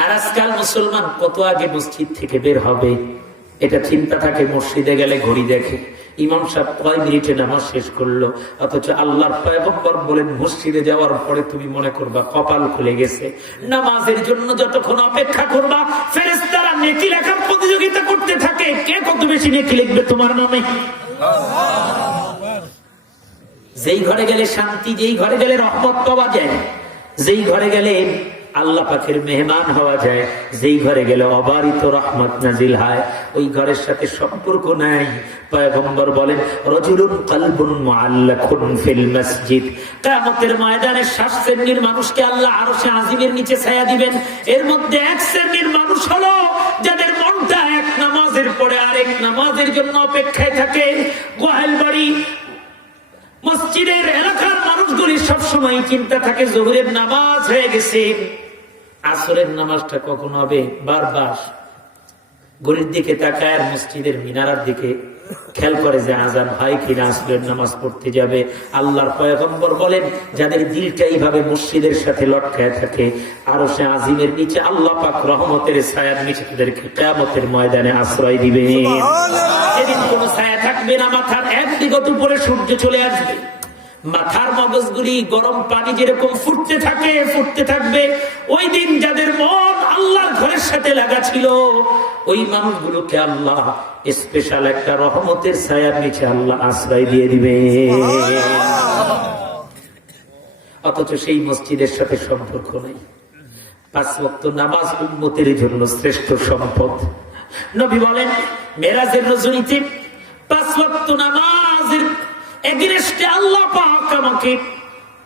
আর আজকাল মুসলমান কত আগে মসজিদ থেকে বের হবে এটা চিন্তা থাকে। মসজিদে গেলে ঘড়ি দেখে, ইমাম সাহেব কয় মিনিটে নামাজ শেষ করলো, অথচ আল্লাহর পয়গম্বর বলেন মসজিদে যাওয়ার পরে তুমি মনে করবা কপাল খুলে গেছে। নামাজের জন্য যতক্ষণ অপেক্ষা করবা, ফেরেশতারা নেকি লেখার প্রতিযোগিতা করতে থাকে, কে কত বেশি নেকি লিখবে তোমার নামে। যেই ঘরে গেলে শান্তি, যেই ঘরে গেলে রহমত পাওয়া যায়, যেই ঘরে গেলে আল্লাহ পাকের মেহমান হওয়া যায়, যেই ঘরে গেলে অবারিত রহমত নাজিল হয়, ওই ঘরের সাথে সম্পর্ক নাই। পয়গম্বর বলেন, রাজুলুন কলবুন মুআল্লাকুন ফিল মসজিদ। কিয়ামতের ময়দানে 7 শ্রেণীর মানুষকে আল্লাহ আরশে আজিমের নিচে ছায়া দিবেন। এর মধ্যে 1 শ্রেণীর মানুষ হলো যাদের মনটা এক নামাজের পরে আরেক নামাজের জন্য অপেক্ষায় থাকে। গোহাল বাড়ি মসজিদের এলাকার মানুষগুলি সবসময় চিন্তা থাকে জোহরের নামাজ হয়ে গেছে, আসরের নামাজটা কখন হবে। বারবার ঘড়ির দিকে তাকায় আর মসজিদের মিনারার দিকে খেয়াল করে যে আজান হয় কিনা, আসরের নামাজ পড়তে যাবে। আল্লাহর পয়গম্বর বলেন, যাদের দিলটা এইভাবে মসজিদের সাথে লটকায় থাকে, আরো সে আজিমের নিচে আল্লাহ পাক রহমতের ছায়ার নিচে তাদেরকে কিয়ামতের ময়দানে আশ্রয় দিবে। যেদিন কোনো ছায়া থাকবে না, মাথার এক দিগত উপরে সূর্য চলে আসবে, মাথার মগজগুলি গরম পানি যেরকম ফুটতে থাকবে। ওই দিন যাদের মন আল্লাহর ঘরের সাথে লাগা ছিল, ওই মানুষগুলোকে আল্লাহ স্পেশাল একটা রহমতের ছায়ার নিচে আল্লাহ আশ্রয় দিয়ে দিবে। অথচ সেই মসজিদের সাথে সম্পর্ক নেই। 5 ওয়াক্ত নামাজ উম্মতের জন্য শ্রেষ্ঠ সম্পদ। নবী বলেন, মেরাজের রজনীতে 5 ওয়াক্ত নামাজের এগেইনস্টে আল্লাহ পাক আমাকে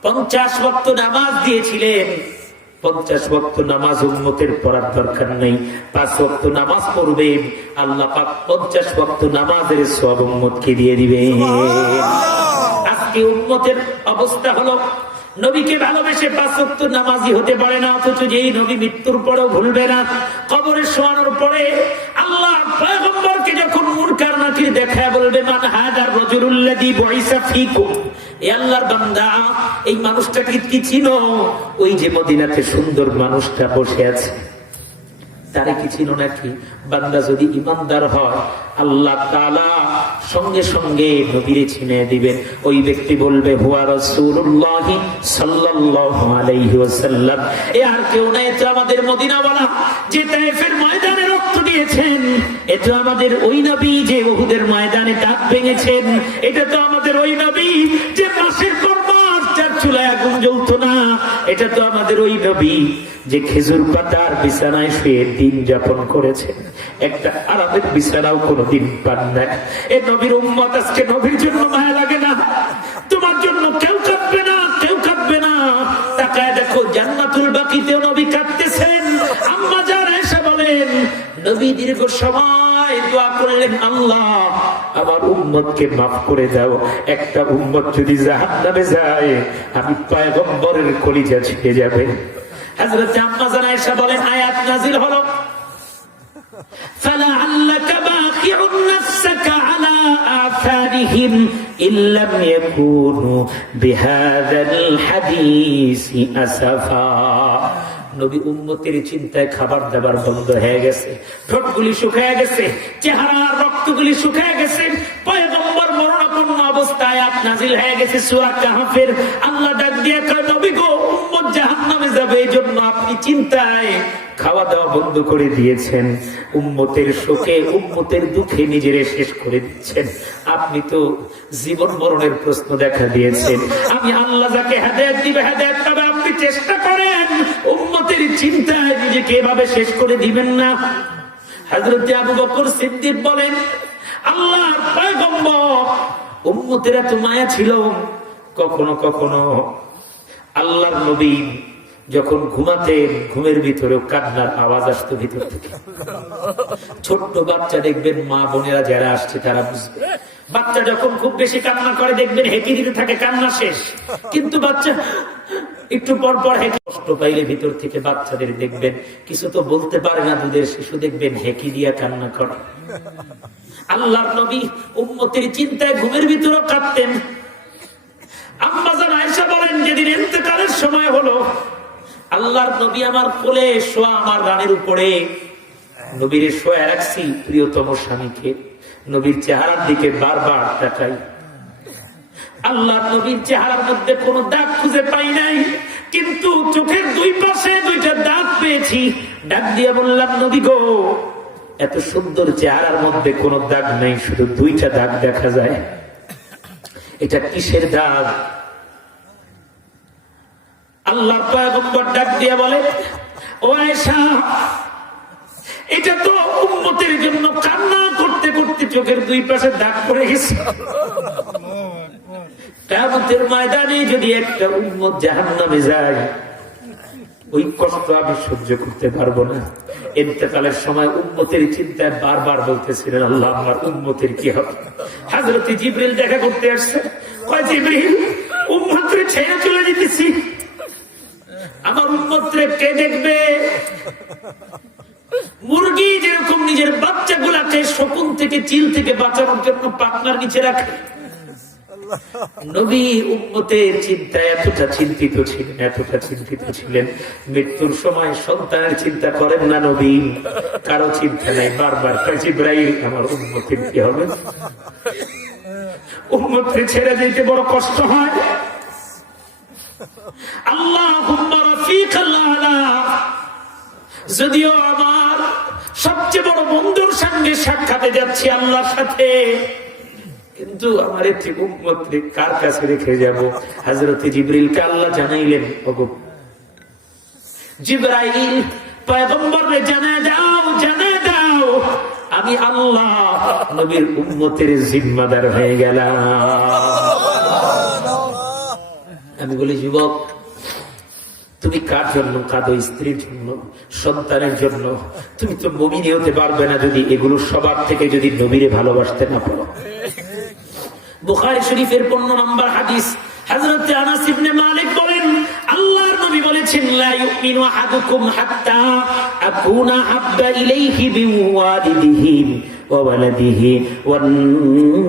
50 ওয়াক্ত নামাজ দিয়েছিলেন। 50 ওয়াক্ত নামাজ উম্মতের পড়ার দরকার নেই, 5 ওয়াক্ত নামাজ পড়বেন, আল্লাহ পাক 50 ওয়াক্ত নামাজের সওয়াব উম্মতকে দিয়ে দিবেন। আজকে উম্মতের অবস্থা হলো, নবীকে ভালোবেসে 5 ওয়াক্ত নামাজি হতে পারে না, অথচ যেই নবী মৃত্যুর পরেও ভুলবে না, কবরে শোয়ানোর পরে আল্লাহ পয়গম্বরকে যখন মুনকার নাকির দেখায় বলবে, মান হাদার রাজুলুল্লাযী বুইসা ফীকুম, এ আল্লাহর বান্দা, এই মানুষটাকে কি চিনো? ওই যে মদিনাতে সুন্দর মানুষটা বসে আছে, তারে কি চিনো নাকি? বান্দা যদি ইমানদার হয়, আল্লাহ তাআলা সঙ্গে সঙ্গে নবীরে চিনে দিবেন। ওই ব্যক্তি বলবে, হুয়া রাসূলুল্লাহ সাল্লাল্লাহু আলাইহি ওয়াসাল্লাম। এ আর কেউ না, এটা আমাদের মদিনাওয়ালা, যে তায়েফের ময়দানে রক্ত দিয়েছেন। এটা আমাদের ওই নবী যে উহুদের ময়দানে দাঁত ভেঙেছেন। এটা তো আমাদের ওই নবী যে মাসের পর মাস যার চুলায় আগুন জ্বলতো না। এটা তো আমাদের ওই নবী যে খেজুর পাতার বিছানায় শুয়ে দিন যাপন করেছেন, একটা আরামের বিছানাও কোনোদিন পান না। এ নবীর উম্মত আজকে নবীর জন্য মায়া লাগে না? তোমার জন্য কেউ কাঁদবে না, কেউ কাঁদবে না। তাকায় দেখো, জান্নাতুল বাকিতেও নবী কাঁদতেছেন। আম্মা যারা এসে বলেন, নবী দীর্ঘ সময় দোয়া করলেন, আল্লাহ আমার উম্মতকে মাফ করে দাও। একটা উম্মত যদি জাহান্নামে যায়, আমি পয়গম্বরের কলিজা ছিঁড়ে যাবে। হযরত আম্মা জানা এসে বলেন, আয়াত নাযিল হলো, ফালাআল্লাকা বাখিউন নাফসাকা আলা আথারিহিম ইল্লাম ইয়াকুনু বিহাযাল হাদীসি আসাফা। নবী উম্মতের চিন্তায় খাবার দাবার বন্ধ হয়ে গেছে, ঠোঁটগুলি শুকিয়ে গেছে, চেহারার রক্তগুলি শুকিয়ে গেছে। পয়গম্বর মরণাপন্ন অবস্থায় আয়াত নাযিল হয়ে গেছে সূরা কাহফের। আল্লাহ ডাক দিয়ে কয়, নবী গো, উম্মত জাহান্নামে যাবে, এইজন্য আপনি চিন্তায় খাওয়া দাওয়া বন্ধ করে দিয়েছেন। উম্মতের শোকে, উম্মতের দুঃখে নিজেরে শেষ করে দিচ্ছেন। আপনি তো জীবন মরণের প্রশ্ন দেখা দিয়েছেন। আমি আল্লাহ যাকে হেদায়েত দিবে, হেদায়েত পাবে। আপনি চেষ্টা করেন উম্মতের চিন্তায় নিজেকে এভাবে শেষ করে দিবেন না। হযরত আবু বকর সিদ্দিক বলেন, আল্লাহর পয়গম্বর উম্মতের এত মায়া ছিল, কখনো কখনো আল্লাহর নবী যখন ঘুমাতেন, ঘুমের ভিতরেও কান্নার আওয়াজ আসতো ভিতর থেকে। ছোট্ট বাচ্চা দেখবেন, মা বোনেরা যারা আসছে তারা বুঝবে, বাচ্চা যখন খুব বেশি কান্না করে দেখবেন হেঁকে দিতে থাকে, কান্না শেষ। কিন্তু বাচ্চা একটু পর পর হেঁকে, কষ্ট পাইলে ভিতর থেকে বাচ্চাদের দেখবেন কিছু তো বলতে পারে না, দুধের শিশু দেখবেন হেঁকে দিয়া কান্না করে। আল্লাহর নবী উম্মতের চিন্তায় ঘুমের ভিতরেও কাঁদতেন। আম্মা জান আয়েশা বলেন, যেদিন ইন্তেকালের সময় হলো, আল্লাহর নবী আমার কোলে শোয়া, আমার রানের উপরে নবীর শোয়া রাখছি, প্রিয়তম স্বামীকে। নবীর চেহারার দিকে বারবার তাকাই, আল্লাহর নবীর চেহারার মধ্যে কোনো দাগ খুঁজে পাই নাই, কিন্তু চোখের দুই পাশে 2টা দাগ পেয়েছি। ডাক দিয়ে বললাম, নবী গো, এত সুন্দর চেহারার মধ্যে কোনো দাগ নেই, শুধু 2টা দাগ দেখা যায়। এটা কিসের দাগ? আল্লাহর পয়গম্বর ডাক দিয়ে বলে, ও আয়েশা, এটা তো উম্মতের জন্য কান্না করতে করতে চোখের 2 পাশে দাগ পড়ে গেছে। কিয়ামতের ময়দানে যদি একটা উম্মত জাহান্নামে যায়, ওই কষ্ট আমি সহ্য করতে পারবো না। ইন্তেকালের সময় উম্মতের চিন্তায় বারবার বলতেছিলেন, আল্লাহ আমার উম্মতের কি হবে? হযরত জিবরিল দেখা করতে আসছে, কয়, জিবরিল, উম্মতরে ছেড়ে চলে যেতেছি, আমার উম্মতরে কে দেখবে? মুরগি যেরকম নিজের বাচ্চাগুলাকে শকুন থেকে থেকে চিল থেকে বাঁচানোর জন্য পাকনার নিচে রাখে। নবী উম্মতের চিন্তায় এতটা চিন্তিত ছিলেন, মৃত্যুর সময় সন্তানের চিন্তা করেন না নবী, কারো চিন্তা নাই। বারবার জিবরাইল আমার উম্মতের কি হবে, উম্মতকে ছেড়ে যেতে বড় কষ্ট হয়। আল্লাহুম্মা রাফিকাল আলা, যদিও আমার সবচেয়ে বড় বন্ধুর সঙ্গে সাক্ষাতে যাচ্ছি আল্লাহর সাথে, কিন্তু আমার থেকে উম্মতকে কার কাছে রেখে যাব? হযরত জিবরিলকে আল্লাহ জানাইলেন, ওগো জিবরাইল, পয়গম্বরকে জানায় দাও আমি আল্লাহ নবীর উম্মতের জিম্মাদার হয়ে গেলাম। আমি বলি, যুবক তুমি কার জন্য কাঁদো? স্ত্রীর জন্য, সন্তানের জন্য। তুমি তো মুমিন হতে পারবে না যদি এগুলো সবার থেকে যদি নবীরে ভালোবাসতে না পারো। বুখারী শরীফের 15 নম্বর হাদিস, হযরত আনাস ইবনে মালিক বলেন, আল্লাহর নবী বলেছেন, লা ইউমিনু আহাদুকুম হাত্তা আকুনা হাব্বা ইলাইহি বিওয়ালিদিহি ওয়া ওয়ালাদিহি ওয়ান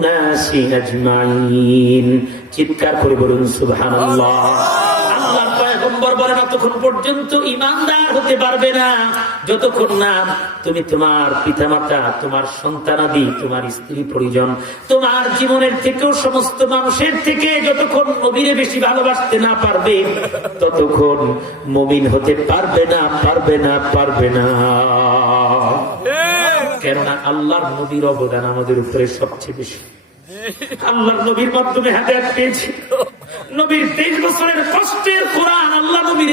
নাসি আজমাইন। চিৎকার করে বলুন সুবহানাল্লাহ। আল্লাহর পয়গম্বর বলেন, ততক্ষণ পর্যন্ত ঈমানদার হতে পারবে না যতক্ষণ না তুমি তোমার পিতামাতা, তোমার সন্তানাদি, তোমার স্ত্রী পরিজন, তোমার জীবনের থেকেও সমস্ত মানুষের থেকে যতক্ষণ নবীরে বেশি ভালোবাসতে না পারবে ততক্ষণ মুমিন হতে পারবে না। কেননা আল্লাহর নবীর অবদান আমাদের উপরে সবচেয়ে বেশি। আল্লাহর নবীর মাধ্যমে হেদায়েত পেয়েছি। নবীর 23 বছরের কষ্টের কোরআন আল্লাহ নবীর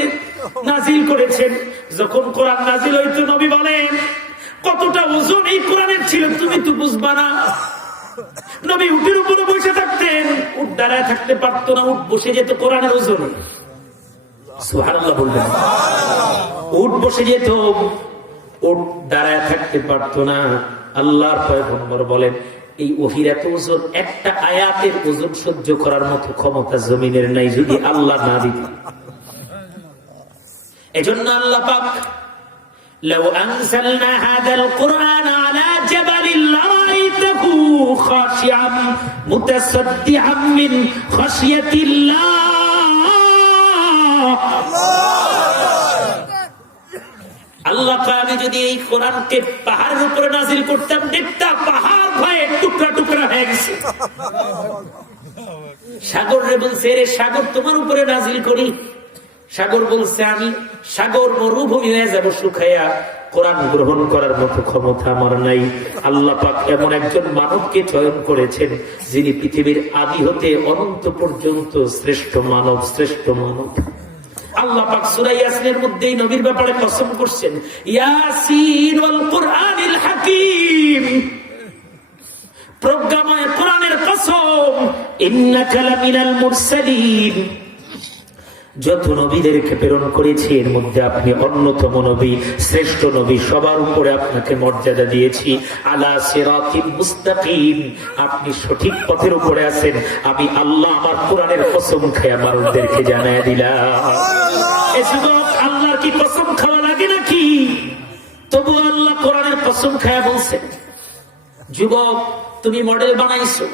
নাজিল করেছেন। যখন কোরআন নাজিল হইতো, নবী বলেন, কতটা ওজন এই কোরআনের ছিল তুমি তো বুঝবা না। নবী উটের উপরে বসে থাকতেন, উট দাঁড়ায় থাকতে পারতো না, উট বসে যেত কোরআনের ওজনে। সুবহানাল্লাহ বলবেন। উট বসে যেত, উট দাঁড়ায় থাকতে পারতো না। আল্লাহর পয়গম্বর বলেন, এই ওহীর এত ওজন, একটা আয়াতের ওজন সহ্য করার মতো ক্ষমতা জমিনের নাই যদি আল্লাহ না দিতেন। এজন্য আল্লাহ পাক, লাউ আনজালনা হাযাল কুরআন আলা জাবালিন লারাইতাহু খাশিআম মুতাসাদ্দিআম মিন খাশিয়াতিল্লাহ। আল্লাহ আমি যদি এই কোরআনকে পাহাড়ের উপরে নাজিল করতাম, দেখতাম পাহাড় ভয়ে টুকরা টুকরা হয়ে গেছে। সাগর রে বলছে, রে সাগর তোমার উপরে নাজিল করি। সাগর বলছে, আমি সাগর মরুভূমি হয়ে যাব শুকাইয়া, কোরআন গ্রহণ করার মতো ক্ষমতা আমার নাই। আল্লাহ পাক এমন একজন মানবকে চয়ন করেছেন যিনি পৃথিবীর আদি হতে অনন্ত পর্যন্ত শ্রেষ্ঠ মানব। আল্লাহ পাক সূরা ইয়াসিনের মধ্যে নবীর ব্যাপারে কসম করছেন, ইয়াসিন ওয়াল কুরআনিল হাকীম, প্রজ্ঞাময় কোরআনের কসম, ইন্নাকা লামিনাল মুরসালিন। যত নবীদেরকে প্রেরণ করেছি এর মধ্যে আপনি অন্যতম নবী, শ্রেষ্ঠ নবী। সবার উপরে আপনাকে মর্যাদা দিয়েছি। আলা সিরাতিল মুস্তাকিম, আপনি সঠিক পথের উপরে আছেন। আমি আল্লাহ আমার কোরআনের কসম খেয়ে মানুষদেরকে জানায় দিলাম। এই যুবক, আল্লাহর কি কসম খাওয়া লাগে নাকি? তবু আল্লাহ কোরআনের কসম খেয়ে বলছেন, যুবক তুমি মডেল বানাইছো,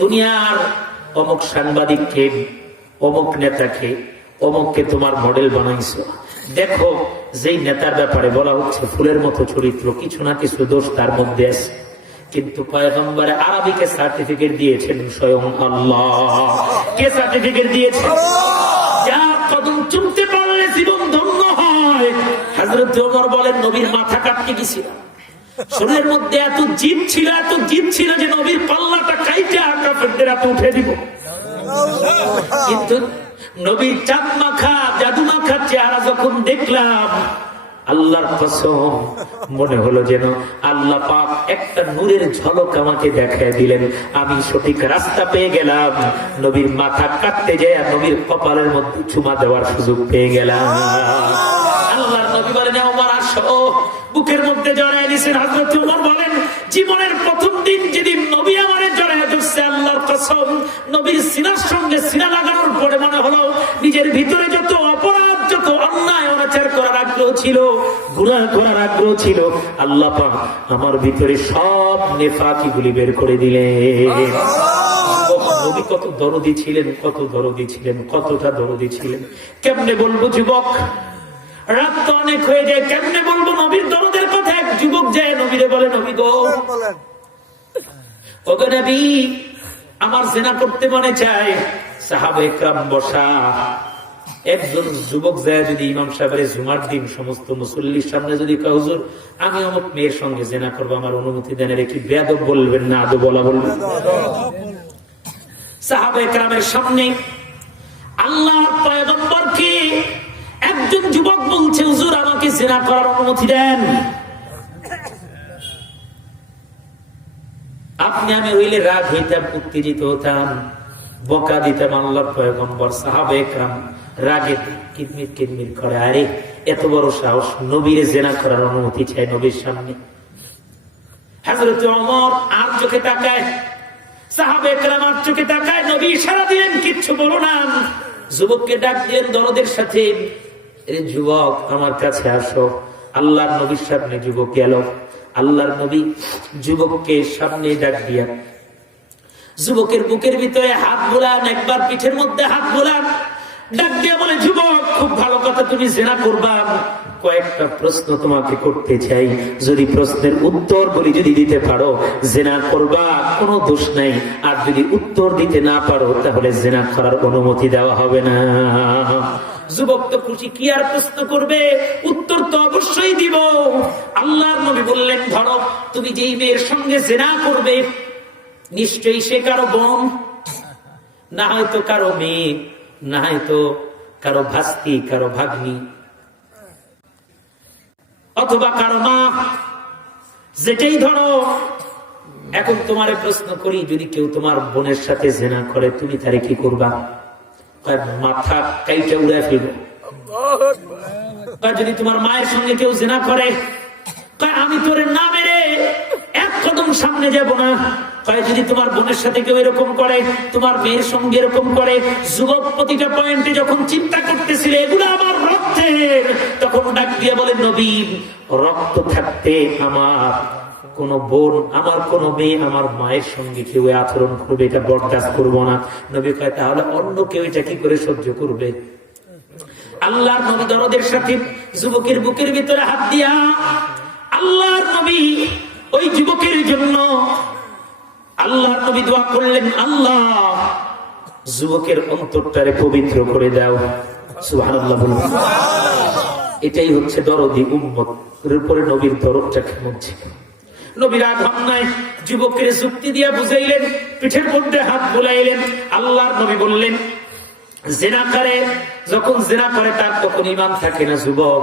দুনিয়ার অমুক সাংবাদিককে, অমুক নেতাকে, অমুককে তোমার মডেল বানাইছো। দেখো, যেই নেতার ব্যাপারে বলা হচ্ছে ফুলের মতো চরিত্র, কিছু না কিছু দোষ তার মধ্যে আছে, কিন্তু পয়গম্বরে আরবিকে সার্টিফিকেট দিয়েছেন স্বয়ং আল্লাহ। কে সার্টিফিকেট দিয়েছেন? যার কদম চুমতে পারলে জীবন ধন্য হয়। হযরত ওমর বলেন, নবীর মাথা কাটতে গেছিল, শরীরের মধ্যে এত জিভ ছিল যে নবীর পাল্লাটা কাইটা কাফেরদের হাতে উঠে দিব। কিন্তু নবীর চাঁদ মাখা, জাদু মাখা চেহারা যখন দেখলাম, আল্লাহর কসম মনে হলো যেন আল্লাহ পাক একটা নূরের ঝলক আমাকে দেখায় দিলেন। আমি সঠিক রাস্তা পেয়ে গেলাম। নবীর মাথা কাটতে যায় নবীর কপালের মধ্যে চুমা দেওয়ার সুযোগ পেয়ে গেলাম। আল্লাহর নবী বলেন, ওমর আসো। বুকের মধ্যে জড়ায় দিয়েছেন। হযরত ওমর বলেন, জীবনের প্রথম দিন যেদিন নবী আমারে জড়ায় ধরছে, আল্লাহর কসম নবীর সিনার সঙ্গে সিনা লাগানোর পরে মনে হলো নিজের ভিতরে যত অপরাধ, যত অন্যায় অনাচার করার আগ্রহ ছিল, গুনাহ করার আগ্রহ ছিল, আল্লাহ পাক আমার ভিতরে সব নেফাকিগুলি বের করে দিলেন। নবী কত দরদি ছিলেন, কত দরদি ছিলেন, কতটা দরদি ছিলেন। কেমনে বলবো যুবক, রাত তো অনেক হয়ে যায়, কেমনে বলবো নবীর দরদের কথা। এক যুবক যায় নবীরে বলে, নবী গো, ওগো নবী, আমার জিনা করতে মনে চায়। সাহাবায়ে কেরাম বসা। একজন যুবক যায় যদি ইমাম সাহেবের জুমার দিন সমস্ত মুসল্লির সামনে যদি কয়, হুজুর আমি অমুক মেয়ের সঙ্গে জিনা করবো, আমার অনুমতি দেন, এর কি বেয়াদব বলবেন না আদব বলা বলবেন? সাহাবায়ে কেরামের সামনে আল্লাহর পয়গম্বরকে একজন যুবক বলছে, হুজুর আমাকে জিনা করার অনুমতি দেন। আপনি আমি হইলে রাগ হইতাম, উত্তেজিত হতাম, বকা দিতাম। আল্লাহর পয়গম্বর সাহাবায়ে কেরাম রাগে কিরমির কিরমির করে, আরে এত বড় সাহস, নবীরে জিনা করার অনুমতি চায় নবীর সামনে। হযরত ওমর আর চোখে তাকায়, সাহাবায়ে কেরাম আর চোখে তাকায়, নবী ইশারা দিলেন কিচ্ছু বলো না। যুবককে ডাক দিলেন দরদের সাথে, এই যুবক আমার কাছে আসো। আল্লাহর নবীর সামনে যুবক গেল। আল্লাহর নবী যুবককে সামনে ডাক দিয়া যুবকের বুকের ভিতরে হাত বোলান, একবার পিঠের মধ্যে হাত বোলান, ডাক দিয়া বলে, যুবক খুব ভালো কথা, তুমি জিনা করবা, কয়েকটা প্রশ্ন তোমাকে করতে চাই, যদি প্রশ্নের উত্তর বলি যদি দিতে পারো জিনা করবা, কোনো দোষ নাই, আর যদি উত্তর দিতে না পারো তাহলে জিনা করার অনুমতি দেওয়া হবে না। যুবক তো খুশি, কি আর প্রশ্ন করবে, উত্তর তো অবশ্যই দিব। আল্লাহর নবী বললেন, ধরো তুমি যেই মেয়ের সঙ্গে জিনা করবে নিশ্চয়ই সে কারো বোন, না হয়তো কারো মেয়ে, না হয়তো কারো ভাস্তি, কারো ভাগ্নি, অথবা কারো মা, যেটাই ধরো। এখন তোমারে প্রশ্ন করি, যদি কেউ তোমার বোনের সাথে জিনা করে তুমি তারে কি করবা? মাথা কাইটা উড়ে ফেলবো। যদি তোমার মায়ের সঙ্গে কেউ জিনা করে, আমি তোরে না মেরে এক কদম সামনে যাব না। যদি তোমার বোনের সাথে কেউ এরকম করে, তোমার মেয়ের সঙ্গে এরকম করে, যুবক প্রতিটা পয়েন্টে যখন চিন্তা করতেছিল এগুলো আমার রক্তের, তখন ডাক দিয়ে বলে, নবী রক্ত থাকতে আমার কোন বোন, আমার কোন মেয়ে আমার মায়ের সঙ্গে কেউ আচরণ করবে, এটা বরদাস্ত করবো না। নবী কয়, তাহলে অন্য কেউ এটা কি করে সহ্য করবে? আল্লাহর নবী দরদের সাথে যুবকের বুকের ভিতরে হাত দিয়া আল্লাহর নবী ওই যুবকের জন্য আল্লাহর নবী দোয়া করলেন, আল্লাহ যুবকের অন্তরটারে পবিত্র করে দাও। সুবহানাল্লাহ বলুন। এটাই হচ্ছে দরদি উম্মত। এর উপরে নবীর দরদটা কেমন ছিল। নবীর আঘাত নাই, যুবকের যুক্তি দিয়া বুঝাইলেন, পিঠের মধ্যে হাত বুলাইলেন। আল্লাহর নবী বললেন, জিনা করে যখন জিনা করে তার তখন ঈমান থাকে না। যুবক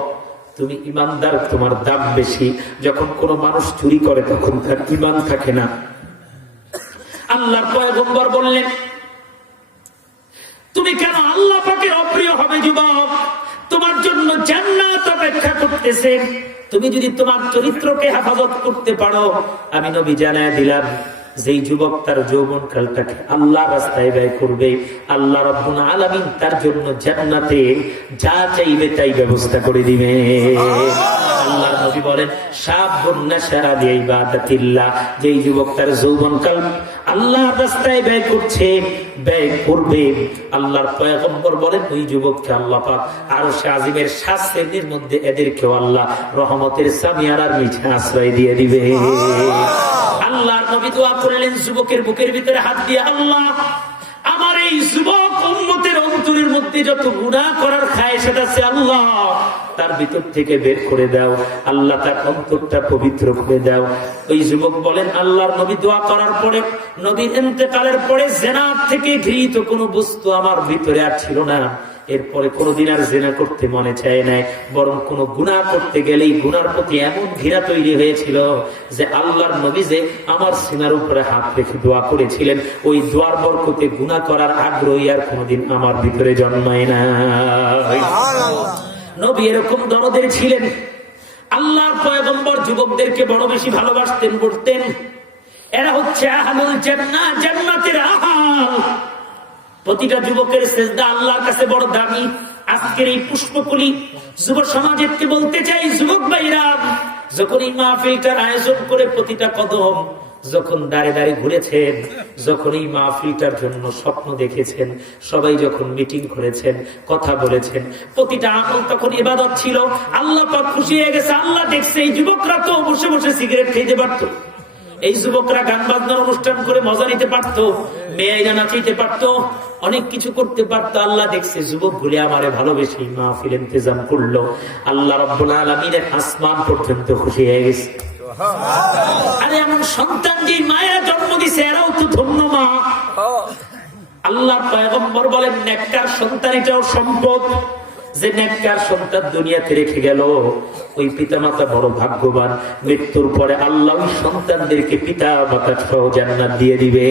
তুমি ঈমানদার, তোমার দাম বেশি। যখন কোন মানুষ চুরি করে তখন তার ঈমান থাকে না। আল্লাহর পয়গম্বর বললেন, তুমি কেন আল্লাহ পাকের অপ্রিয় হবে? যুবক তোমার জন্য জান্নাত অপেক্ষা করতেছে। তুমি যদি তোমার চরিত্রকে হেফাজত করতে পারো, আমি নবী জানায় দিলাম, যেই যুবক তার যৌবন কালটাকে আল্লাহ রাস্তায় ব্যয় করবে, আল্লাহ রাব্বুল আলামিন তার জন্য জান্নাতে যা চাইবে তাই ব্যবস্থা করে দিবে। আল্লাহ নবী বলেন, শাবুন নাশারা বিইবাদাতিল্লাহ, যেই যুবক তার যৌবন কাল আল্লাহ রাস্তায় ব্যয় করছে, ব্যয় করবে, আল্লাহর পয়গম্বর বলেন ওই যুবককে আল্লাহ পাক আরশে আজিমের 7 শ্রেণীর মধ্যে এদেরকেও আল্লাহ রহমতের সামিয়ারার নিচে আশ্রয় দিয়ে দিবে। আল্লাহর নবী দোয়া করলেন যুবকের বুকের ভিতরে হাত দিয়ে, আল্লাহ আমার এই যুবক উম্মতের অন্তরের মধ্যে যত গুনাহ করার খায়েশ আছে আল্লাহ তার ভিতর থেকে বের করে দাও, আল্লাহ তার অন্তরটা পবিত্র করে দাও। ওই যুবক বলেন, আল্লাহর নবী দোয়া করার পরে, নবীর ইন্তেকালের পরে জিনা থেকে ঘৃণিত কোনো বস্তু আমার ভিতরে আর ছিল না। এরপরে কোনোদিন আর জিনা করতে মনে চায় নাই, বরং কোন গুনাহ করতে গেলেই গুনার প্রতি এমন ঘৃণা তৈরি হয়েছিল যে আল্লাহর নবী যে আমার সিনার উপরে হাত রেখে দোয়া করেছিলেন, ওই দোয়ার বরকতে গুনাহ করার আগ্রহী আর কোনোদিন আমার ভিতরে জন্মায় না। নবী এরকম দরদের ছিলেন। আল্লাহর পয়গম্বর যুবকদেরকে বড় বেশি ভালোবাসতেন, বলতেন এরা হচ্ছে আহলুল জান্নাহ, জান্নাতের আহল। প্রতিটা যুবকের সেজদা আল্লাহর কাছে বড় দামি। আজকের এই পুষ্পকলি যুব সমাজকে বলতে চাই, যুবক ভাইরা, যখন এই মাহফিলটার আয়োজন করে প্রতিটা কদম যখন দাঁড়ে দাঁড়িয়ে ঘুরেছেন, যখন এই মাহফিলটার জন্য স্বপ্ন দেখেছেন, সবাই যখন মিটিং করেছেন, কথা বলেছেন, প্রতিটা আমল তখন ইবাদত ছিল। আল্লাহ পাক খুশি হয়ে গেছে। আল্লাহ দেখছে এই যুবকরা তো বসে বসে সিগারেট খেতে পারতো, এই যুবকরা গান বাজনার অনুষ্ঠান করে মজা নিতে পারতো, মেয়েরা নাচাইতে পারতো, অনেক কিছু করতে পারতো। আল্লাহ দেখছে যুবক গুলি আমারে ভালোবেসে মাহফিল ইন্তজাম করলো। আল্লাহ রাব্বুল আলামিনের আসমান পর্যন্ত খুশি হয়ে গেছে। আরে এমন সন্তান যে মায়েরা জন্ম দিছে এরাও তো ধন্য মা। আল্লাহ পয়গম্বর বলেন নেককার সন্তান এটাও সম্পদ। যে নেককার সন্তান দুনিয়াতে রেখে গেল ওই পিতামাতা বড় ভাগ্যবান। মৃত্যুর পরে আল্লাহ ওই সন্তানদেরকে পিতা মাতা সহ জান্নাত দিয়ে দিবে।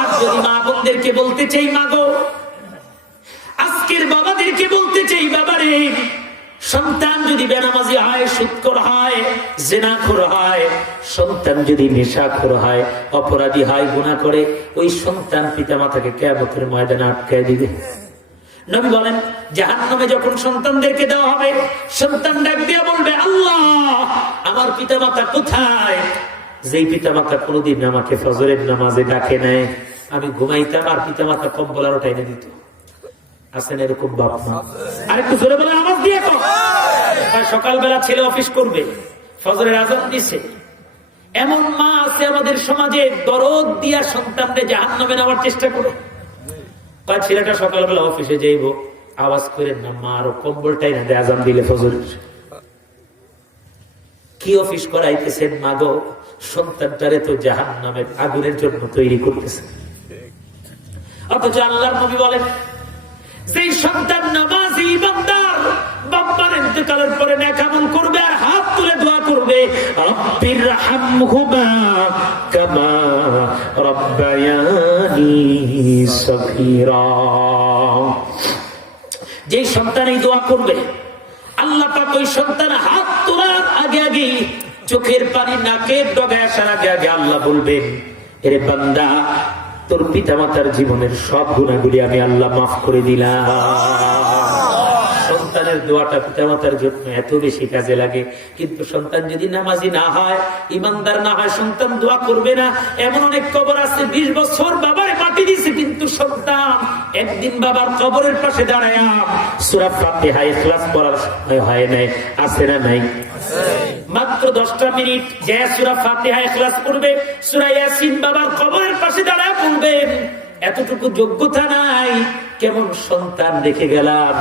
আর যদি মা বোনদেরকে বলতে চাই, মাগো, আজকের বাবাদেরকে বলতে চাই, বাবারে, সন্তান যদি বেনামাজি হয়, সুদখোর হয়, জিনাখোর হয়, সন্তান যদি নেশাখোর হয়, অপরাধী হয়, গুনাহ করে, ওই সন্তান পিতামাতাকে কিয়ামতের ময়দানে আটকায় দিবে। নবী বলেন জাহান্নামে যখন সন্তানদেরকে দেওয়া হবে, সন্তান ডাক দিয়ে বলবে, আল্লাহ আমার পিতামাতা কোথায়? যেই পিতামাতা কোনোদিন আমাকে ফজরের নামাজে ডাকে নেয়, আমি ঘুমাইতাম আর পিতামাতা কম্বল আরো টাইনে দিত। আছেন এরকম বাপ মা? আরেকটু জোরে বলে আওয়াজ দিয়ে কর। সকালবেলা ছেলে অফিস করবে, ফজরের আযান দিছে, এমন মা আছে আমাদের সমাজে, দরদ দিয়া সন্তানকে জাহান্নামে নেওয়ার চেষ্টা করে। ছেলেটা সকালবেলা অফিসে যাইব, আওয়াজ করেন না, মা আরো কম্বলটাই না দেয় আযান দিলে ফজর। কি অফিস করাইতেছেন মা গো? সন্তানটারে তো জাহান্নামের আগুনের জন্য তৈরি করতেছে। অথচ আল্লাহর নবী বলেন যে সন্তান নামাজি ইমানদার বাবার ইন্তেকালের পরে নেক আমল করবে আর হাত তুলে দোয়া করবে, রব্বির হামহুমা কামা রব্বায়ানি সগীরা। যে সন্তান এই দোয়া করবে, আল্লাহ পাক ওই সন্তান হাত তোলার আগে আগে, চোখের পানি নাকের ডগায় আসার আগে আগে আল্লাহ বলবেন, এরে বান্দা, তোর পিতামাতার জীবনের সব গুনাহগুলি আমি আল্লাহ মাফ করে দিলাম। সন্তানের দোয়াটা পিতামাতার জন্য এত বেশি কাজে লাগে। কিন্তু সন্তান যদি নামাজি না হয়, ইমানদার না হয়, সন্তান দোয়া করবে না। এমন অনেক কবর আছে 20 বছর বাবার মাটি দিয়েছে, কিন্তু সন্তান একদিন বাবার কবরের পাশে দাঁড়ায় সূরা ফাতিহা ইখলাস পড়ার সময় হয় নাই। আছে না নাই? মাত্র 10টা মিনিট যে সূরা ফাতিহা ইখলাস পড়বে, সূরা ইয়াসিন বাবার কবরের পাশে দাঁড়ায় পড়বেন, এতটুকু যোগ্যতা নাই। কেমন সন্তান রেখে গেলাম,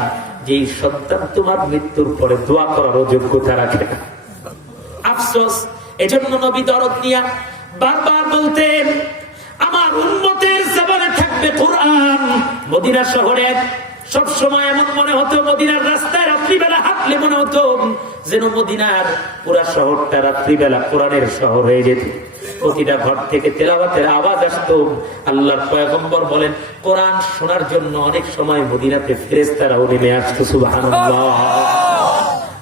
যে সন্তান তোমার মৃত্যুর পরে দোয়া করারও যোগ্যতা রাখে না। আফসোস। এজন্য নবী দরদ নিয়া বারবার বলতেন, আমার উম্মতের জবানে থাকবে কোরআন। মদিনা শহরে সব সময় এমন মনে হতো, মদিনার রাস্তায় রাত্রিবেলা হাঁটলে মনে হতো যেন মদিনার পুরা শহরটা রাত্রিবেলা কোরআনের শহর হয়ে যেত। প্রতিটা ঘর থেকে তেলাওয়াতের আওয়াজ আসতো। আল্লাহর পয়গম্বর বলেন, কোরআন শোনার জন্য অনেক সময় মদিনাতে ফেরেশতারাও নেমে আসতো। সুবহানাল্লাহ।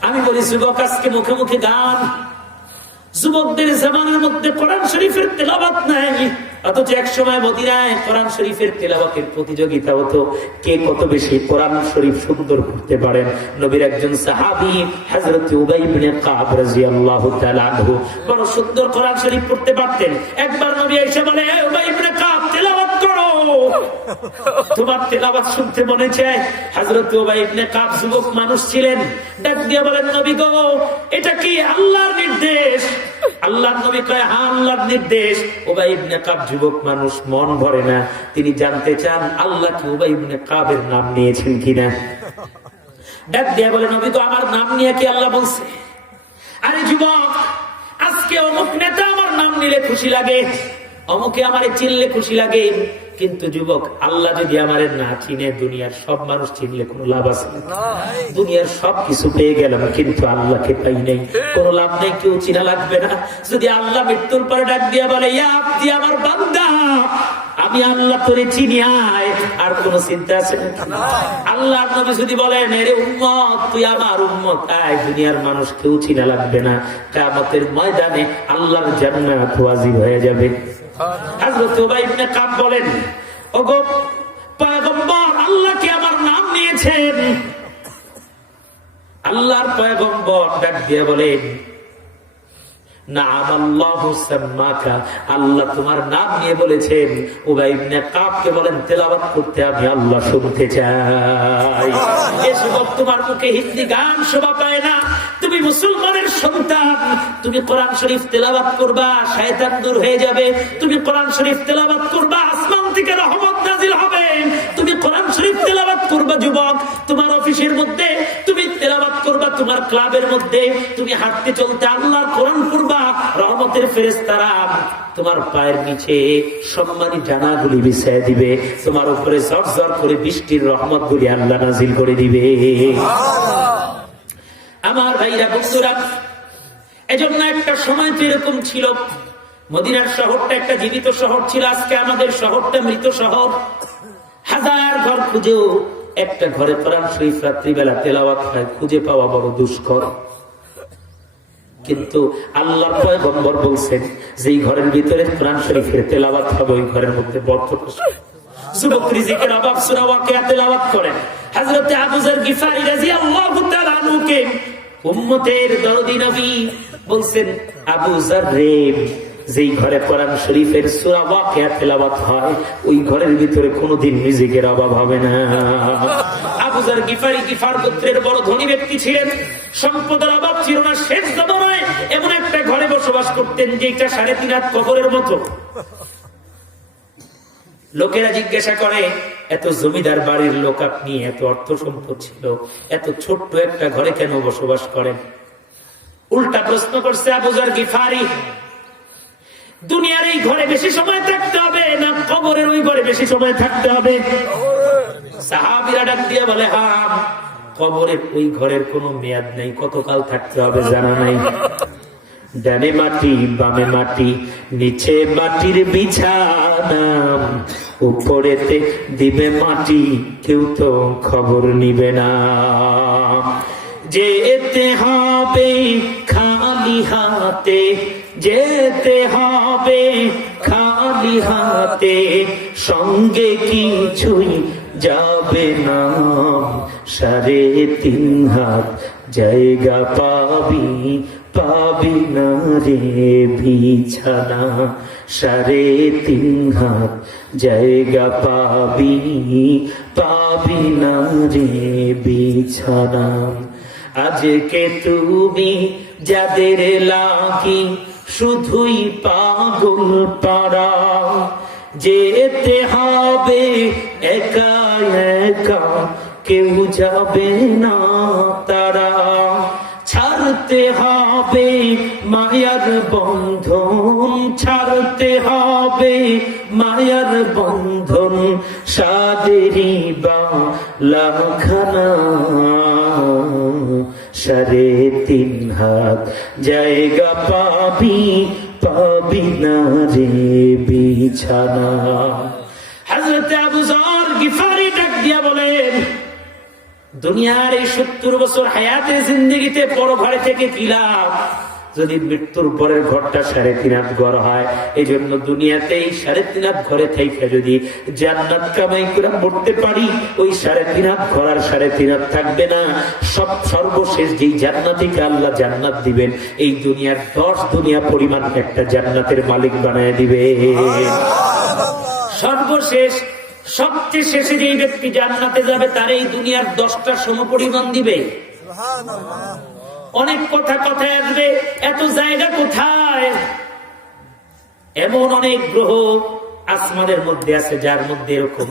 আমি বলি যুবক, আজকে মুখে মুখে গান, যুবকদের জামানার মধ্যে কোরআন শরীফের তেলাওয়াত নাই। অথচ এক সময় মদিনায় কোরআন শরীফের তেলাওয়াতের প্রতিযোগিতা হতো, কে কত বেশি কোরআন শরীফ সুন্দর করতে পারেন। নবীর একজন সাহাবী হযরত উবাই ইবনে কাব রাদিয়াল্লাহু তাআলা আনহু বড় সুন্দর কোরআন শরীফ পড়তে পারতেন। একবার নবী এসে বলে, হে উবাই ইবনে কাব, তেলাওয়াত করো, তোমার তেলাওয়াত শুনতে মনে চায়। হযরত উবাই ইবনে কাব যুবক মানুষ ছিলেন, ডাক দিয়ে বলেন, নবী গো, এটা কি আল্লাহর নির্দেশ? আল্লাহর নবী কয়, হ্যাঁ আল্লাহর নির্দেশ। উবাই ইবনে কাব যুবক মানুষ, মন ভরে না, তিনি জানতে চান আল্লাহ কি উবাই ইবনে কাবের নাম নিয়েছেন কিনা। ডাক দিয়ে বলে, নবী তো আমার নাম নিয়ে কি আল্লাহ বলছে? আরে যুবক, আজকে অমুক নেতা আমার নাম নিলে খুশি লাগে, অমুকে আমারে চিনলে খুশি লাগে, কিন্তু যুবক, আল্লাহ যদি আমারে না চিনে, দুনিয়ার সব মানুষ চিনলে কোনো লাভ আছে? দুনিয়ার সব কিছু পেয়ে গেলাম, কিন্তু আল্লাহকে পাই নাই, কোনো লাভ নেই, কেউ চিনা লাগবে না। যদি আল্লাহ মৃত্যুর পরে ডাক দিয়া বলে, ইয়া আব্দি, আমার বান্দা, আমি আল্লাহ তোরে চিনি, আয়, আর কোন চিন্তা আছে? আল্লাহর নবী যদি বলেন, এরে উম্মত, তুই আমার উম্মত, আয়, দুনিয়ার মানুষ কেউ চিনা লাগবে না। কিয়ামতের ময়দানে আল্লাহর জান্নাত ওয়াজিব হয়ে যাবে। হযরত উবাই ইবনে কাব বলেন, ওগো পয়গম্বর, আল্লাহকে আমার নাম নিয়েছেন। আল্লাহর পয়গম্বর ডাক দিয়ে বলেন, নাম আল্লাহু সাম্মাকা, আল্লাহ তোমার নাম নিয়ে বলেছেন। উবাই ইবনে কাবকে বলেন, তেলাওয়াত করতে আমি আল্লাহ শুনতে চাই। এসব তোমার মুখে হিন্দি গান শোভা পায় না। তুমি মুসলমানের সন্তান, তুমি কোরআন শরীফ তেলাওয়াত করবা, শয়তান দূর হয়ে যাবে। তুমি কোরআন শরীফ তেলাওয়াত করবা, আসমান থেকে রহমত নাজিল হবে। তুমি কোরআন শরীফ তেলাওয়াত করবা যুবক, তোমার অফিসের মধ্যে তুমি তেলাওয়াত করবা, তোমার ক্লাবের মধ্যে তুমি হাঁটতে চলতে আল্লাহর কোরআন পড়বা, রহমতের ফেরেশতারা তোমার পায়ের নিচে সম্মানী ডানাগুলি বিছায় দিবে, তোমার উপরে ঝরঝর করে বৃষ্টির রহমতগুলি আল্লাহ নাজিল করে দিবে। আমার ভাইরা বন্ধুরা, এজন্য একটা সময় তো এরকম ছিল, মদিনার শহরটা একটা জীবিত শহর ছিল। আজকে আমাদের শহরটা মৃত শহর। হাজার ঘর খুঁজেও একটা ঘরে কোরআন শরীফ রাত্রিবেলা তেলাওয়াত হয় খুঁজে পাওয়া বড় দুষ্কর। কিন্তু আল্লাহর পয়গম্বর বলছেন, যেই ঘরের ভিতরে কোরআন শরীফের তেলাওয়াত হবে ওই ঘরের মধ্যে বরকত আসবে। যুবক রিজিকের অভাব সূরা ওয়াকিয়া তেলাওয়াত করেন। হযরত আবু যর গিফারী রাদিয়াল্লাহু তাআলা আনহুকে উম্মতের দরদি নবী বলছেন, আবু যর রে, যেই ঘরে কোরআন শরীফের সূরা ওয়াকিয়া তেলাওয়াত হয় ওই ঘরের ভিতরে কোনোদিন রিজিকের অভাব হবে না। আবু যর গিফারী গিফার গোত্রের বড় ধনী ব্যক্তি ছিলেন, সম্পদের অভাব ছিল না। শেষ জমানায় এমন একটা ঘরে বসবাস করতেন যেটা 3.5 হাত কবরের মতো। লোকেরা জিজ্ঞাসা করে, এত জমিদার বাড়ির লোক আপনি, এত অর্থ সম্পদ ছিল, এত ছোট্ট একটা ঘরে কেন বসবাস করেন? উল্টা প্রশ্ন করছে আবু যর গিফারী, দুনিয়ার এই ঘরে বেশি সময় থাকতে হবে না কবরের ওই ঘরে বেশি সময় থাকতে হবে? সাহাবীরা ডাক দিয়ে বলে, হ্যাঁ, কবরের ওই ঘরের কোনো মেয়াদ নেই, কতকাল থাকতে হবে জানা নাই। ডানে মাটি বামে মাটি, নিচে মাটির বিছানা, উপরেতে দিবে মাটি, কেউ তো খবর নিবে না। যেতে হবে খালি হাতে, যেতে হবে খালি হাতে, সঙ্গে কিছুই যাবে না। 3.5 হাত জায়গা পাবি, পাবি না রে বিছানা। 3.5 হাত জায়গা পাবি, পাবি না রে বিছানা। আজকে তুমি যাদের লাগি শুধুই পাগল পাড়া, যেতে হবে একা একা, কেউ যাবে না তারা। ছাড়তে হবে মায়ার বন্ধন, ছাড়তে হবে মায়ার বন্ধন, সাদেরি বা লাখানা। 3.5 হাত জায়গা পাবি, পাবি না রে বিছানা। হযরত আবু যর গিফারী ডাক দিয়া বলেন, দুনিয়ার এই 70 বছর হায়াতে জিন্দেগিতে বড় ঘরে থেকে কি লাভ যদি মৃত্যুর পরের ঘরটা 3.5 হাত ঘর হয়? এই জন্য দুনিয়াতেই 3.5 হাত ঘরে থেকে যদি জান্নাত কামাই করে মরতে পারি, ওই 3.5 হাত ঘর আর 3.5 হাত থাকবে না। সর্বশেষ যেই জান্নাতীকে আল্লাহ জান্নাত দিবেন, এই দুনিয়ার 10 দুনিয়া পরিমাণ একটা জান্নাতের মালিক বানায় দিবে। সর্বশেষ সবচেয়ে শেষে যেই ব্যক্তি জান্নাতে যাবে তার এই দুনিয়ার 10টা সমপরিমাণ দিবে। অনেক কথা কথায় আসবে, এত জায়গা কোথায়? এমন অনেক গ্রহ আসমানের মধ্যে আছে যার মধ্যে এরকম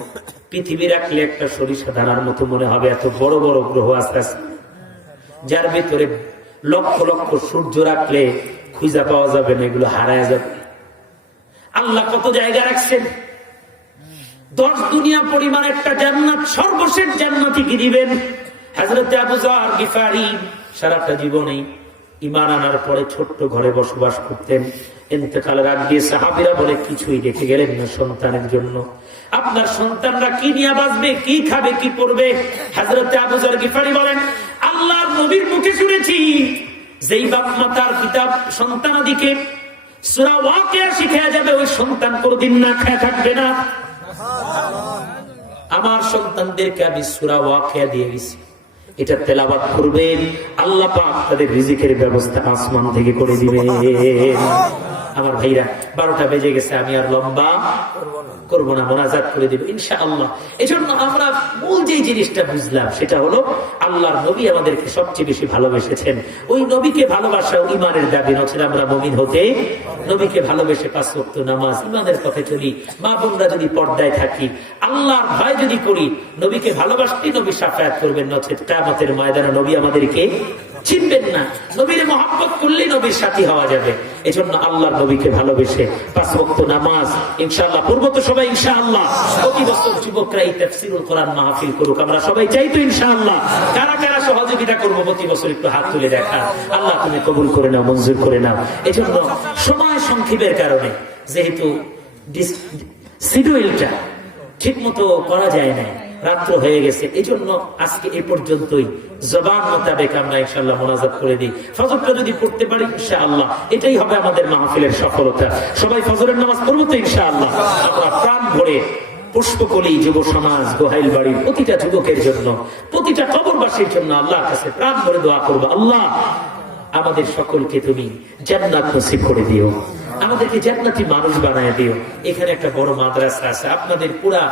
পৃথিবী রাখলে একটা সরিষা দানার মতো মনে হবে। এত বড় বড় গ্রহ আছে যার ভিতরে লক্ষ লক্ষ সূর্য রাখলে খুঁজা পাওয়া যাবে না, এগুলো হারায় যাবে। আল্লাহ কত জায়গা রাখছেন? 10 দুনিয়া পরিমাণ একটা জান্নাত। সর্বশেষ জান্নাতি কি দিবেন? হযরত আবু যর গিফারী সারাটা জীবনে ঈমান আনার পরে ছোট্ট ঘরে বসবাস করতেন। ইন্তেকালের আগে সাহাবীরা বলে, কিছুই রেখে গেলেন না সন্তানের জন্য। আপনার সন্তানরা কি নিয়ে বাঁচবে, কি খাবে, কি পড়বে? হযরত আবু যর গিফারী বলেন, আল্লাহর নবীর মুখে শুনেছি, যেই বাপ মাতার পিতা সন্তানাদিকে সূরা ওয়াকিয়া শিখায়া যাবে, ওই সন্তান কোনদিন না খেয়ে থাকবে না। আমার সন্তানদেরকে আমি সূরা ওয়াকিয়া দিয়ে গেছি, এটা তেলাওয়াত করবেন, আল্লাহ পাক তাদের রিজিকের ব্যবস্থা আসমান থেকে করে দিবেন। আমার ভাইরা 12টা বেজে গেছে, আমি আর লম্বা করবো না, মোনাজাত করে দিবে ইনশাআল্লাহ। এজন্য আমরা মূল যে জিনিসটা বুঝলাম সেটা হলো আল্লাহর নবী আমাদেরকে সবচেয়ে বেশি ভালোবেসেছেন। ওই নবীকে ভালোবাসা ইমানের দাবি, নচেত আমরা মুমিন হতে, নবীকে ভালোবেসে 5 ওয়াক্ত নামাজ ইমানের পথে চলি, মা বোনরা যদি পর্দায় থাকি, আল্লাহর ভয় যদি করি, নবীকে ভালোবাসতে নবী শাফায়াত করবেন, নচেত কিয়ামতের ময়দানে নবী আমাদেরকে চিনবেন না। নবীর মহব্বত করলে নবীর সাথী হওয়া যাবে। এজন্য আল্লাহর নবীকে ভালোবেসে 5 ওয়াক্ত নামাজ ইনশাআল্লাহ পড়বো তো সবাই ইনশাআল্লাহ। প্রতি বছর যুবকরা এই তাফসীরুল কোরআন মাহফিল করুক, আমরা সবাই চাই তো ইনশাআল্লাহ। কারা কারা সহযোগিতা করবো প্রতি বছর একটু হাত তুলে দেখা। আল্লাহ তুমি কবুল করে নাও, মঞ্জুর করে নাও। এজন্য সময় সংক্ষেপের কারণে যেহেতু শিডিউলটা ঠিক মতো করা যায় না, রাত্র হয়ে গেছে, এই জন্য আজকে এ পর্যন্তই। জবান মোতাবেক আমরা ইনশাআল্লাহ মোনাজাত করে দিই। ফজরটা যদি পড়তে পারি ইনশাআল্লাহ এটাই হবে আমাদের মাহফিলের সফলতা। সবাই ফজরের নামাজ পড়বো তো ইনশাআল্লাহ। আমরা প্রাণ ভরে পুষ্পকলি যুব সমাজ গোহাইল বাড়ির প্রতিটা যুবকের জন্য, প্রতিটা কবরবাসীর জন্য আল্লাহর কাছে প্রাণ ভরে দোয়া করবো, আল্লাহ আমাদের সকলকে তুমি জান্নাত নসিব করে দিও, আমাদেরকে জান্নাতি মানুষ বানায় দিও। এখানে একটা বড় মাদ্রাসা আছে, আপনাদের পুরা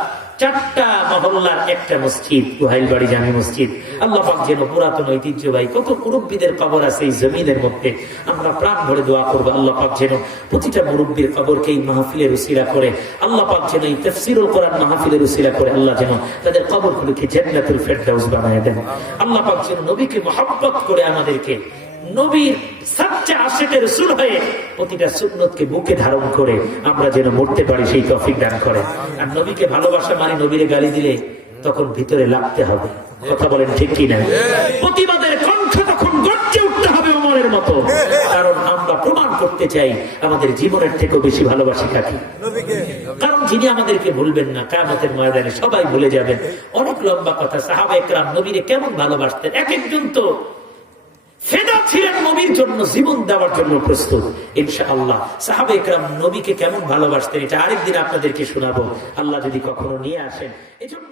4টা মহল্লার একটা মসজিদ, গোহাইল বাড়ি জামি মসজিদ। আল্লাহ পাক যেন পুরাতন ঐতিহ্যবাহী কত মুরব্বীদের কবর আছে এই জমিনের মধ্যে, আমরা প্রাণ ভরে দোয়া করবো আল্লাহ পাক যেন প্রতিটা মুরব্বীর কবরকে এই মাহফিলের উসিলা করে, আল্লাহ পাক যেন এই তাফসীরুল কোরআন মাহফিলের উসিলা করে আল্লাহ যেন তাদের কবরগুলোকে জান্নাতুল ফেরদাউস বানায় দেন। আল্লাহ পাক যেন নবীকে মহব্বত করে আমাদেরকে নবীর সাচ্চা আশিকের রাসূল হয়ে প্রতিটা সুন্নতকে বুকে ধারণ করে আমরা যেন মরতে পারি সেই তৌফিক দান করেন। আর নবীকে ভালোবাসা মানে নবীরে গালি দিলে তখন ভিতরে লাগতে হবে, কথা বলেন ঠিক কিনা? প্রতিবাদের কণ্ঠ তখন গর্জে উঠতে হবে ওমরের মতো, কারণ আমরা প্রমাণ করতে চাই আমাদের জীবনের থেকেও বেশি ভালোবাসি কাকে। কারণ যিনি আমাদেরকে ভুলবেন না, কিয়ামতের ময়দানে সবাই ভুলে যাবেন। অনেক লম্বা কথা, সাহাবায়ে কেরাম নবীরে কেমন ভালোবাসতেন, এক একজন তো ফেদা ছিলেন নবীর জন্য, জীবন দেওয়ার জন্য প্রস্তুত। ইনশাআল্লাহ সাহাবায়ে কেরাম নবীকে কেমন ভালোবাসতেন এটা আরেকদিন আপনাদেরকে শোনাবো, আল্লাহ যদি কখনো নিয়ে আসেন। এজন্য